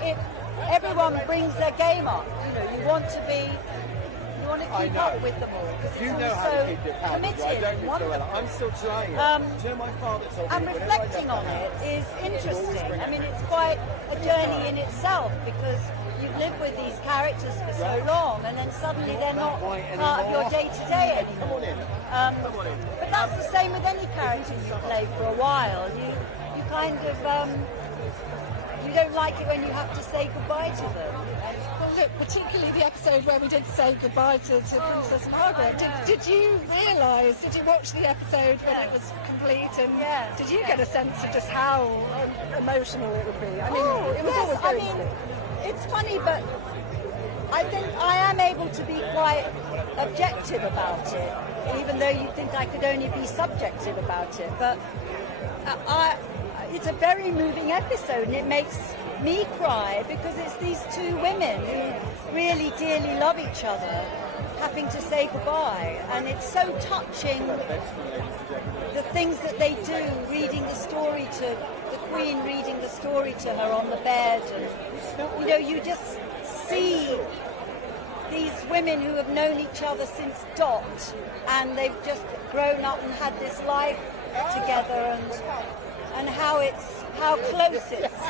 everyone brings their game up. You know, you want to keep up with them all because You it's know all how to so keep your powder committed dry, don't and you, wonderful. Joella? I'm still trying it. Do you know my father told me And whenever I reflecting left on the it house, is always interesting. bring I mean, it. it's quite a journey in itself because you've lived with these characters for so long and then suddenly they're not part of your day-to-day anymore. But that's the same with any character you play for a while. You kind of, you don't like it when you have to say goodbye to them. Well, look, particularly the episode where we did say goodbye to Princess Margaret. Did you realise, did you watch the episode when it was complete and did you get a sense of just how emotional it would be? I mean, it was always going to be. It's funny, but I think I am able to be quite objective about it, even though you think I could only be subjective about it. But it's a very moving episode, and it makes me cry because it's these 2 women who really dearly love each other having to say goodbye, and it's so touching the things that they do, reading the story to the Queen, reading the story to her on the bed, and you know, you just see these women who have known each other since Dot, and they've just grown up and had this life together, and how close it's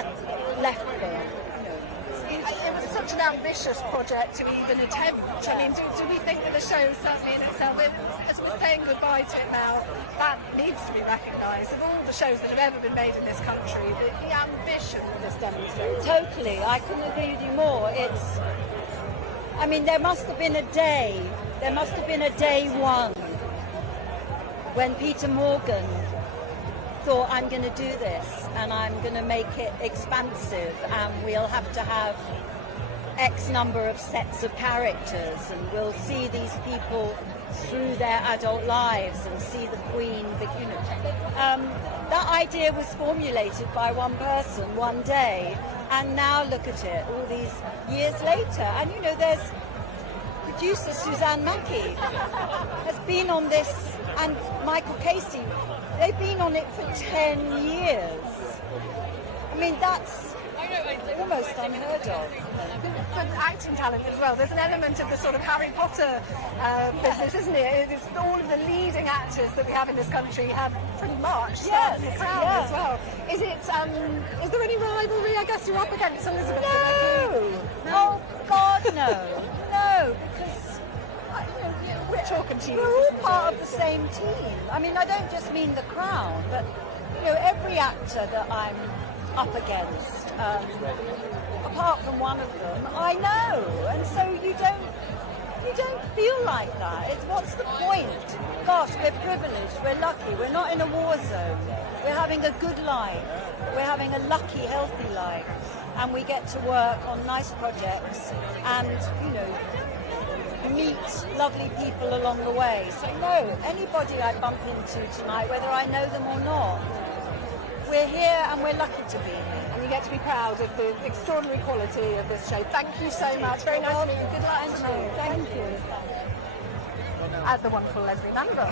left them. It was such an ambitious project to even attempt. I mean, do we think that the show, certainly in itself, as we're saying goodbye to it now, that needs to be recognised. Of all the shows that have ever been made in this country, the ambition passion this demonstrates. Totally, I couldn't agree with you more. I mean, there must have been a day one when Peter Morgan thought, I'm going to do this and I'm going to make it expansive and we'll have to have X number of sets of characters and we'll see these people through their adult lives and see the Queen, that idea was formulated by one person one day, and now look at it all these years later. And there's producer Suzanne Mackey has been on this, and Michael Casey, they've been on it for 10 years. I mean, that's almost unheard of. For acting talent as well, there's an element of the sort of Harry Potter business, isn't it? It's all of the leading actors that we have in this country have pretty much started the crown as well. Is there any rivalry? I guess you're up against Elizabeth. No. Oh God, no, no, because we're talking to you. We're all part of the same team. I mean, I don't just mean the crown, but every actor that I'm up against, apart from one of them, I know, and so you don't feel like that. It's what's the point? Gosh, we're privileged, we're lucky, we're not in a war zone, we're having a good life, we're having a lucky, healthy life, and we get to work on nice projects and meet lovely people along the way. So no, anybody I bump into tonight, whether I know them or not, we're here and we're lucky to be here. And you get to be proud of the extraordinary quality of this show. Thank you so much. Very nice to meet you. Good luck tonight. Thank you. As the wonderful Leslie Manville.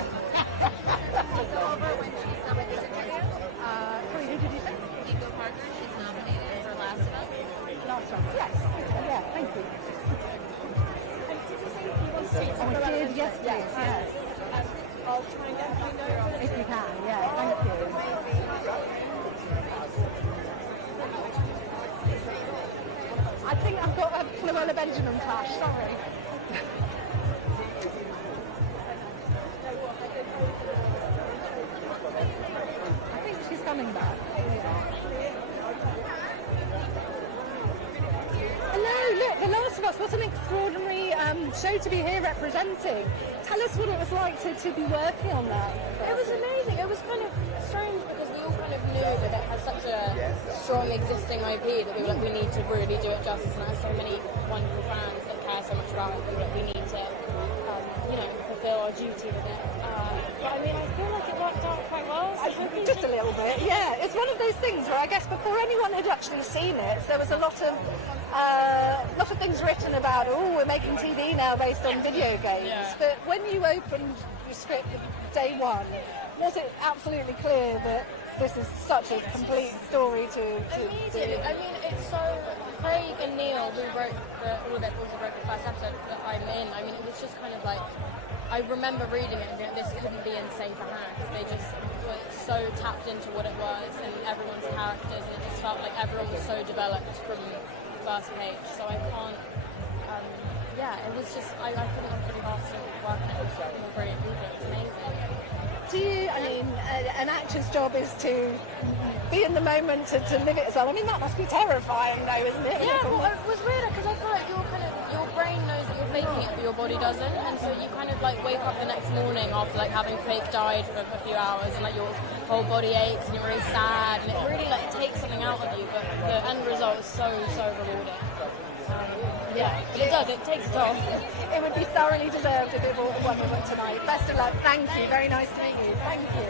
Who did you say? Nico Parker, she's nominated for Last of Us. Last of Us, yes. Yeah, thank you. I did, yes, please, yes. I'll try and get my notes. If you can, yeah, thank you. I think I've got a Fluella Benjamin clash, sorry. I think she's coming back. Hello, look, The Last of Us, what an extraordinary show to be here representing. Tell us what it was like to be working on that. It was amazing. It was kind of strange because we all kind of knew that it has such a strong existing IP that we were like, we need to really do it justice, and it has so many wonderful fans that care so much about it that we need to, fulfill our duty with it. But I mean, I feel like it worked out quite well. So just a little bit, yeah. It's one of those things where I guess before anyone had actually seen it, there was a lot of things written about, we're making TV now based on video games. Yeah. But when you opened your script day one, was it absolutely clear that this is such a complete story to Immediately. I mean, it's so... Craig and Neil, who wrote all of it, also wrote the first episode that I'm in, I mean, it was just kind of like... I remember reading it and being like, this couldn't be in safer hands. They just were so tapped into what it was and everyone's characters, and it just felt like everyone was so developed from the first page. So I can't... it was just... I couldn't have pretty hard to work on it with all brilliant people. It's amazing. Do you, I mean, an actor's job is to be in the moment, to live it as well. I mean, that must be terrifying though, isn't it? Yeah, well, it was weird because I feel like your brain knows that you're faking it, but your body doesn't. And so you kind of like wake up the next morning after like having fake died for a few hours and like your whole body aches and you're really sad and it really like takes something out of you, but the end result is so rewarding. It does, it takes it off. It would be thoroughly deserved if it won tonight. Best of luck. Thank you. Very nice to meet you. Thank you.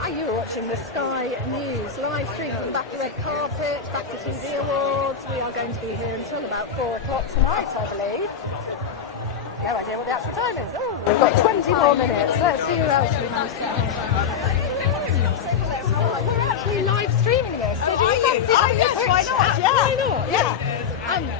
Are you watching the Sky News live stream from back to Red Carpet, back to TV Awards? We are going to be here until about 4 o'clock tonight, I believe. No idea what the actual time is. Oh, we've got 20 more minutes. Let's see who else we have. We're actually live streaming this. So yes, why not? Yeah. Why not? Yeah.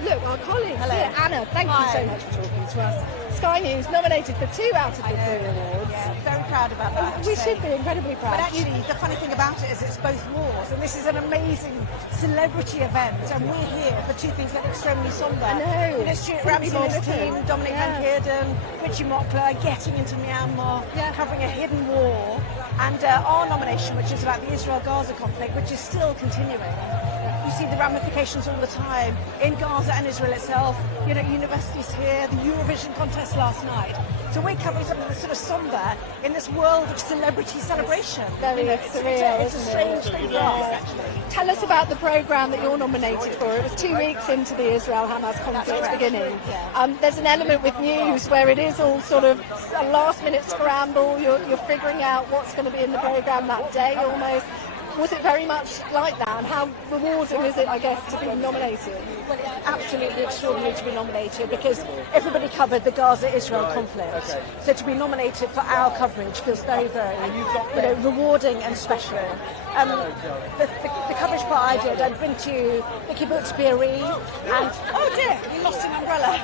Look, our colleagues here, Anna, thank you so much for talking to us. Sky News nominated for 2 out of the 3 awards. Yeah, very proud about that. We should be incredibly proud. But actually, the funny thing about it is it's both wars, and this is an amazing celebrity event, and we're here for 2 things that are extremely somber. I know. You know, Stuart Ramsey and his team, Dominic Van Heerden, Richie Mockler getting into Myanmar, covering a hidden war, And our nomination, which is about the Israel-Gaza conflict, which is still continuing. You see the ramifications all the time in Gaza and Israel itself. You know, universities here, the Eurovision contest last night. So we're covering something that's sort of somber in this world of celebrity celebration. Very surreal. It's a strange thing for us, actually. Tell us about the programme that you're nominated for. It was 2 weeks into the Israel-Hamas conflict beginning. There's an element with news where it is all sort of a last-minute scramble. You're figuring out what's going to be in the programme that day almost. Was it very much like that, and how rewarding is it, I guess, to be nominated? Well, it's absolutely extraordinary to be nominated because everybody covered the Gaza-Israel conflict. So to be nominated for our coverage feels very, very, rewarding and special. The coverage part I did, I'd been to the kibbutz Be'eri, and oh dear, you lost an umbrella.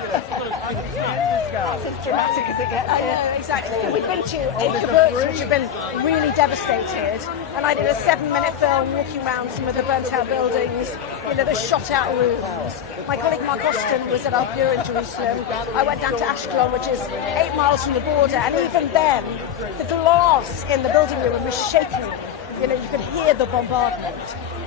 That's as dramatic as it gets. I know, exactly. We'd been to a kibbutz which had been really devastated, and I did a 7-minute film walking around some of the burnt-out buildings, the shot-out rooms. My colleague Mark Austin was at Al Pur in Jerusalem. I went down to Ashkelon, which is 8 miles from the border, and even then, the glass in the building we were was shaking. You could hear the bombardment.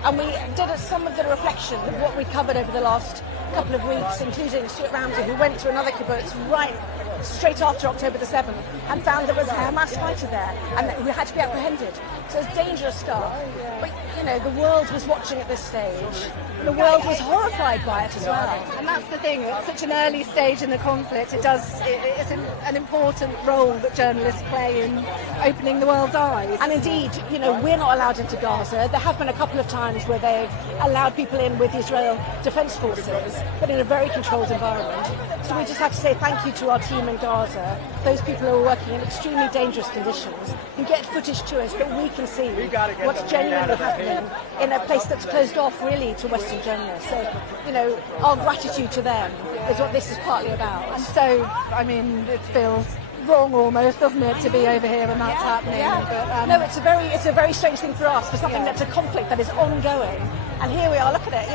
And we did some of the reflection of what we covered over the last couple of weeks, including Stuart Ramsey, who went to another kibbutz right straight after October the 7th and found there was a Hamas fighter there and who had to be apprehended. So it's dangerous stuff. But, the world was watching at this stage. The world was horrified by it as well. And that's the thing, at such an early stage in the conflict, it's an important role that journalists play in opening the world's eyes. And indeed, we're not allowed into Gaza. There have been a couple of times where they've allowed people in with Israel Defense Forces, but in a very controlled environment. So we just have to say thank you to our team in Gaza, those people who are working in extremely dangerous conditions, who get footage to us that we can see what's genuinely happening in a place that's closed off really to Western journalists. So, our gratitude to them is what this is partly about. And so, it feels wrong almost, doesn't it, to be over here when that's happening? Yeah. But, no, it's a very strange thing for us, for something that's a conflict that is ongoing. And here we are, look at it,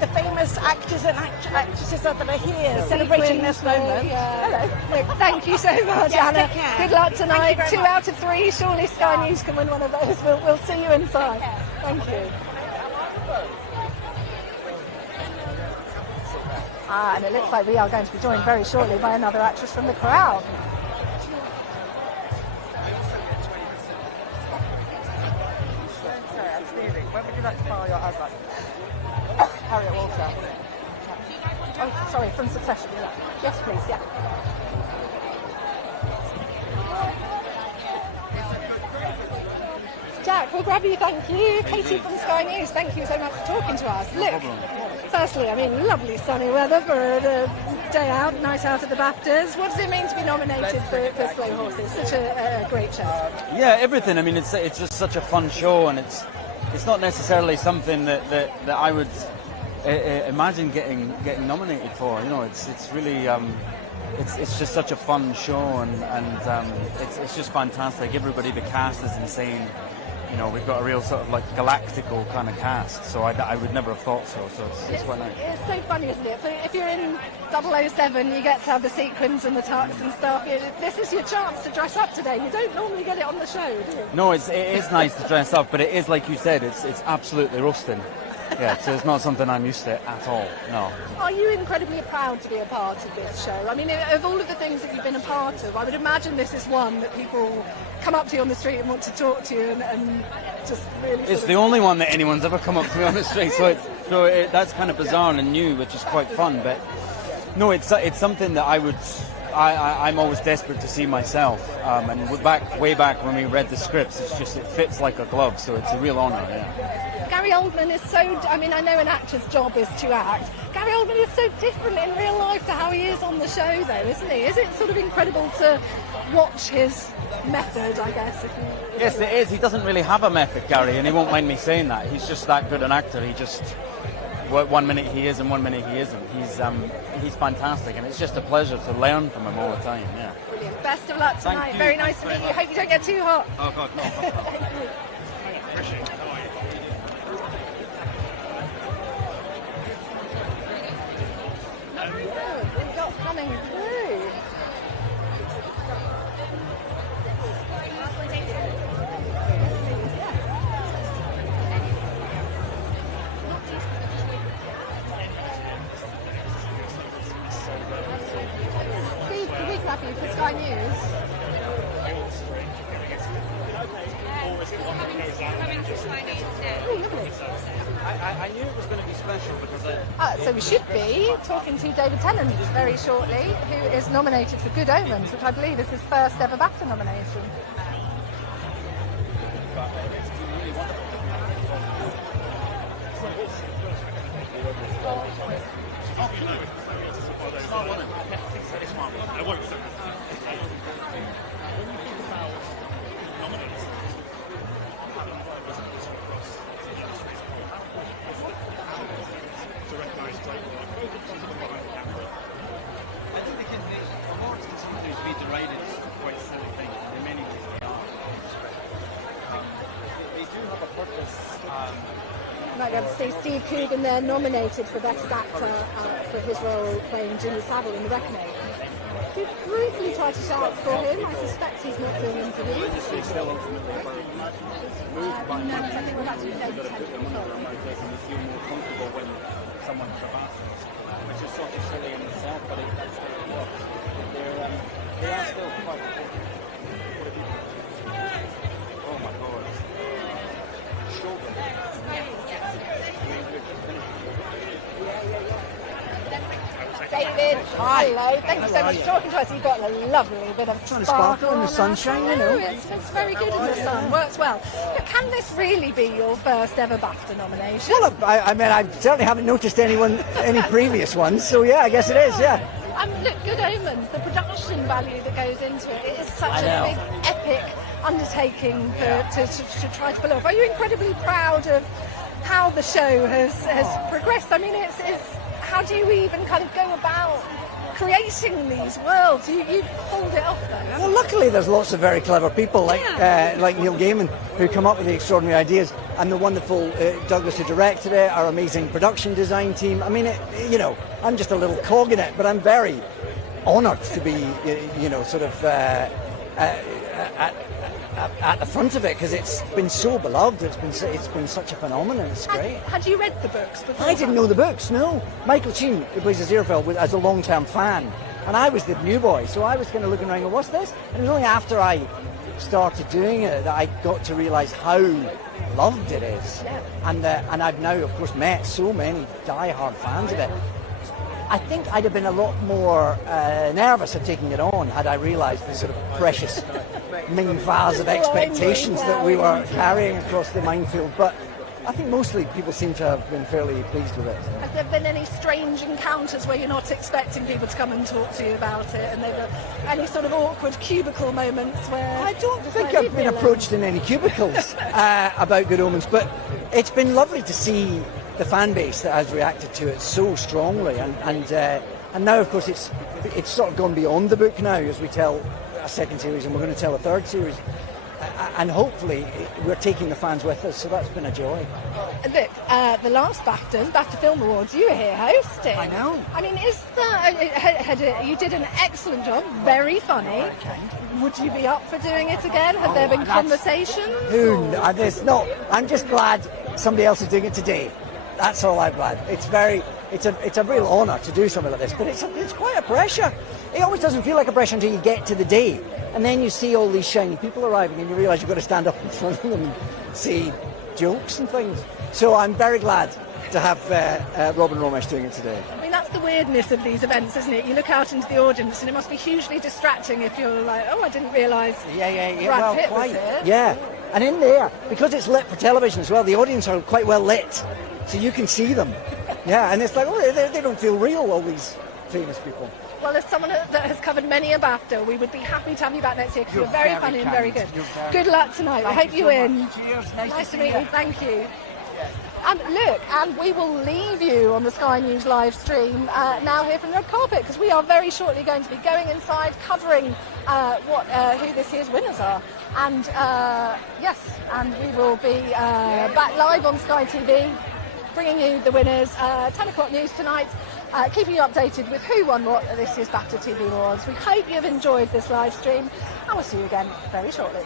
the famous actors and actresses that are here celebrating this moment. Yeah. Hello. Look, thank you so much, Anna. Good luck tonight. 2 out of 3. Surely Sky News can win one of those. We'll see you inside. Thank you. And it looks like we are going to be joined very shortly by another actress from the crowd. When would you like to file your advert? Harriet Walter. Oh, sorry, from Succession. Yeah. Yes, please. Yeah. Jack, we'll grab you. Thank you. Katie from Sky News. Thank you so much for talking to us. Look, firstly, lovely sunny weather for a day out, night out at the BAFTAs. What does it mean to be nominated for Slow Horses? Such a great show. Yeah, everything. It's just such a fun show, and it's not necessarily something that I would imagine getting nominated for. It's really it's just such a fun show, and it's just fantastic. Everybody, the cast is insane. We've got a real sort of like galactical kind of cast, so I would never have thought so. So it's quite nice. It's so funny, isn't it? If you're in 007, you get to have the sequins and the tux and stuff. This is your chance to dress up today. You don't normally get it on the show, do you? No, it is nice to dress up, but it is, like you said, it's absolutely rusting. Yeah, so it's not something I'm used to at all, no. Are you incredibly proud to be a part of this show? Of all of the things that you've been a part of, I would imagine this is one that people come up to you on the street and want to talk to you and just really... It's the only one that anyone's ever come up to me on the street, so that's kind of bizarre and new, which is quite fun, but no, it's something that I'm always desperate to see myself, and way back when we read the scripts, it fits like a glove, so it's a real honour, yeah. Gary Oldman is so... I know an actor's job is to act. Gary Oldman is so different in real life to how he is on the show, though, isn't he? Is it sort of incredible to watch his method, I guess? Yes, it is. He doesn't really have a method, Gary, and he won't mind me saying that. He's just that good an actor. He just... 1 minute he is and 1 minute he isn't. He's fantastic, and it's just a pleasure to learn from him all the time, yeah. Brilliant. Best of luck tonight. Very nice to meet you. Hope you don't get too hot. Oh, God, no. Thank you. Appreciate it. We've got coming through. I knew it was going to be special because So we should be talking to David Tennant very shortly, who is nominated for Good Omens, which I believe is his first ever BAFTA nomination. I think they can awards can sometimes be derided as quite silly things. In many ways they are. They do have a purpose. Might be able to see Steve Coogan there nominated for Best Actor for his role playing Jimmy Savile in The Reckoning. Did briefly try to shout for him. I suspect he's not being interviewed. I think we're back to David Tennant. You feel more comfortable when someone's a bastard, which is sort of silly in itself, but that's the way it works. They are still quite important. Oh my God. David, hello. Thank you so much for talking to us. You've got a lovely bit of sparkle in the sunshine, you know. It's very good in the sun. Works well. But can this really be your first ever BAFTA nomination? Well, I mean, I certainly haven't noticed any previous ones, so yeah, I guess it is, yeah. Look, Good Omens, the production value that goes into it is such a big, epic undertaking to try to pull off. Are you incredibly proud of how the show has progressed? I mean, it's how do you even kind of go about creating these worlds? You've pulled it off, though. Well, luckily there's lots of very clever people like Neil Gaiman who come up with the extraordinary ideas, and the wonderful Douglas who directed it, our amazing production design team. I mean, I'm just a little cog in it, but I'm very honoured to be, sort of at the front of it, because it's been so beloved. It's been such a phenomenon. It's great. Had you read the books before? I didn't know the books. No. Michael Sheen, who plays Aziraphale, as a long-term fan, and I was the new boy, so I was kind of looking around, going, what's this? And it was only after I started doing it that I got to realise how loved it is. Yeah. And I've now, of course, met so many die-hard fans of it. I think I'd have been a lot more nervous at taking it on had I realised the sort of precious ming vase of expectations that we were carrying across the minefield. But I think mostly people seem to have been fairly pleased with it. Has there been any strange encounters where you're not expecting people to come and talk to you about it, and any sort of awkward cubicle moments where... I don't think I've been approached in any cubicles about Good Omens, but it's been lovely to see the fan base that has reacted to it so strongly, and now of course it's sort of gone beyond the book now as we tell a second series, and we're going to tell a third series, and hopefully we're taking the fans with us, so that's been a joy. Look, the last BAFTA Film Awards, you were here hosting. I know. I mean, you did an excellent job, very funny. Would you be up for doing it again? Have there been conversations? I'm just glad somebody else is doing it today. That's all I'm glad. It's a real honour to do something like this, but it's quite a pressure. It always doesn't feel like a pressure until you get to the day, and then you see all these shiny people arriving, and you realise you've got to stand up in front of them and say jokes and things. So I'm very glad to have Robin Romesh doing it today. I mean, that's the weirdness of these events, isn't it? You look out into the audience, and it must be hugely distracting if you're like, oh, I didn't realise Brad Pitt was here. Yeah, and in there, because it's lit for television as well, the audience are quite well lit, so you can see them. Yeah, and it's like, they don't feel real, all these famous people. Well, as someone that has covered many a BAFTA, we would be happy to have you back next year, because you're very funny and very good. Good luck tonight. I hope you win. Cheers. Nice to meet you. Thank you. And look, and we will leave you on the Sky News live stream now here from the red carpet, because we are very shortly going to be going inside, covering who this year's winners are. And yes, and we will be back live on Sky TV, bringing you the winners. 10 o'clock news tonight, keeping you updated with who won what at this year's BAFTA TV Awards. We hope you've enjoyed this live stream, and we'll see you again very shortly.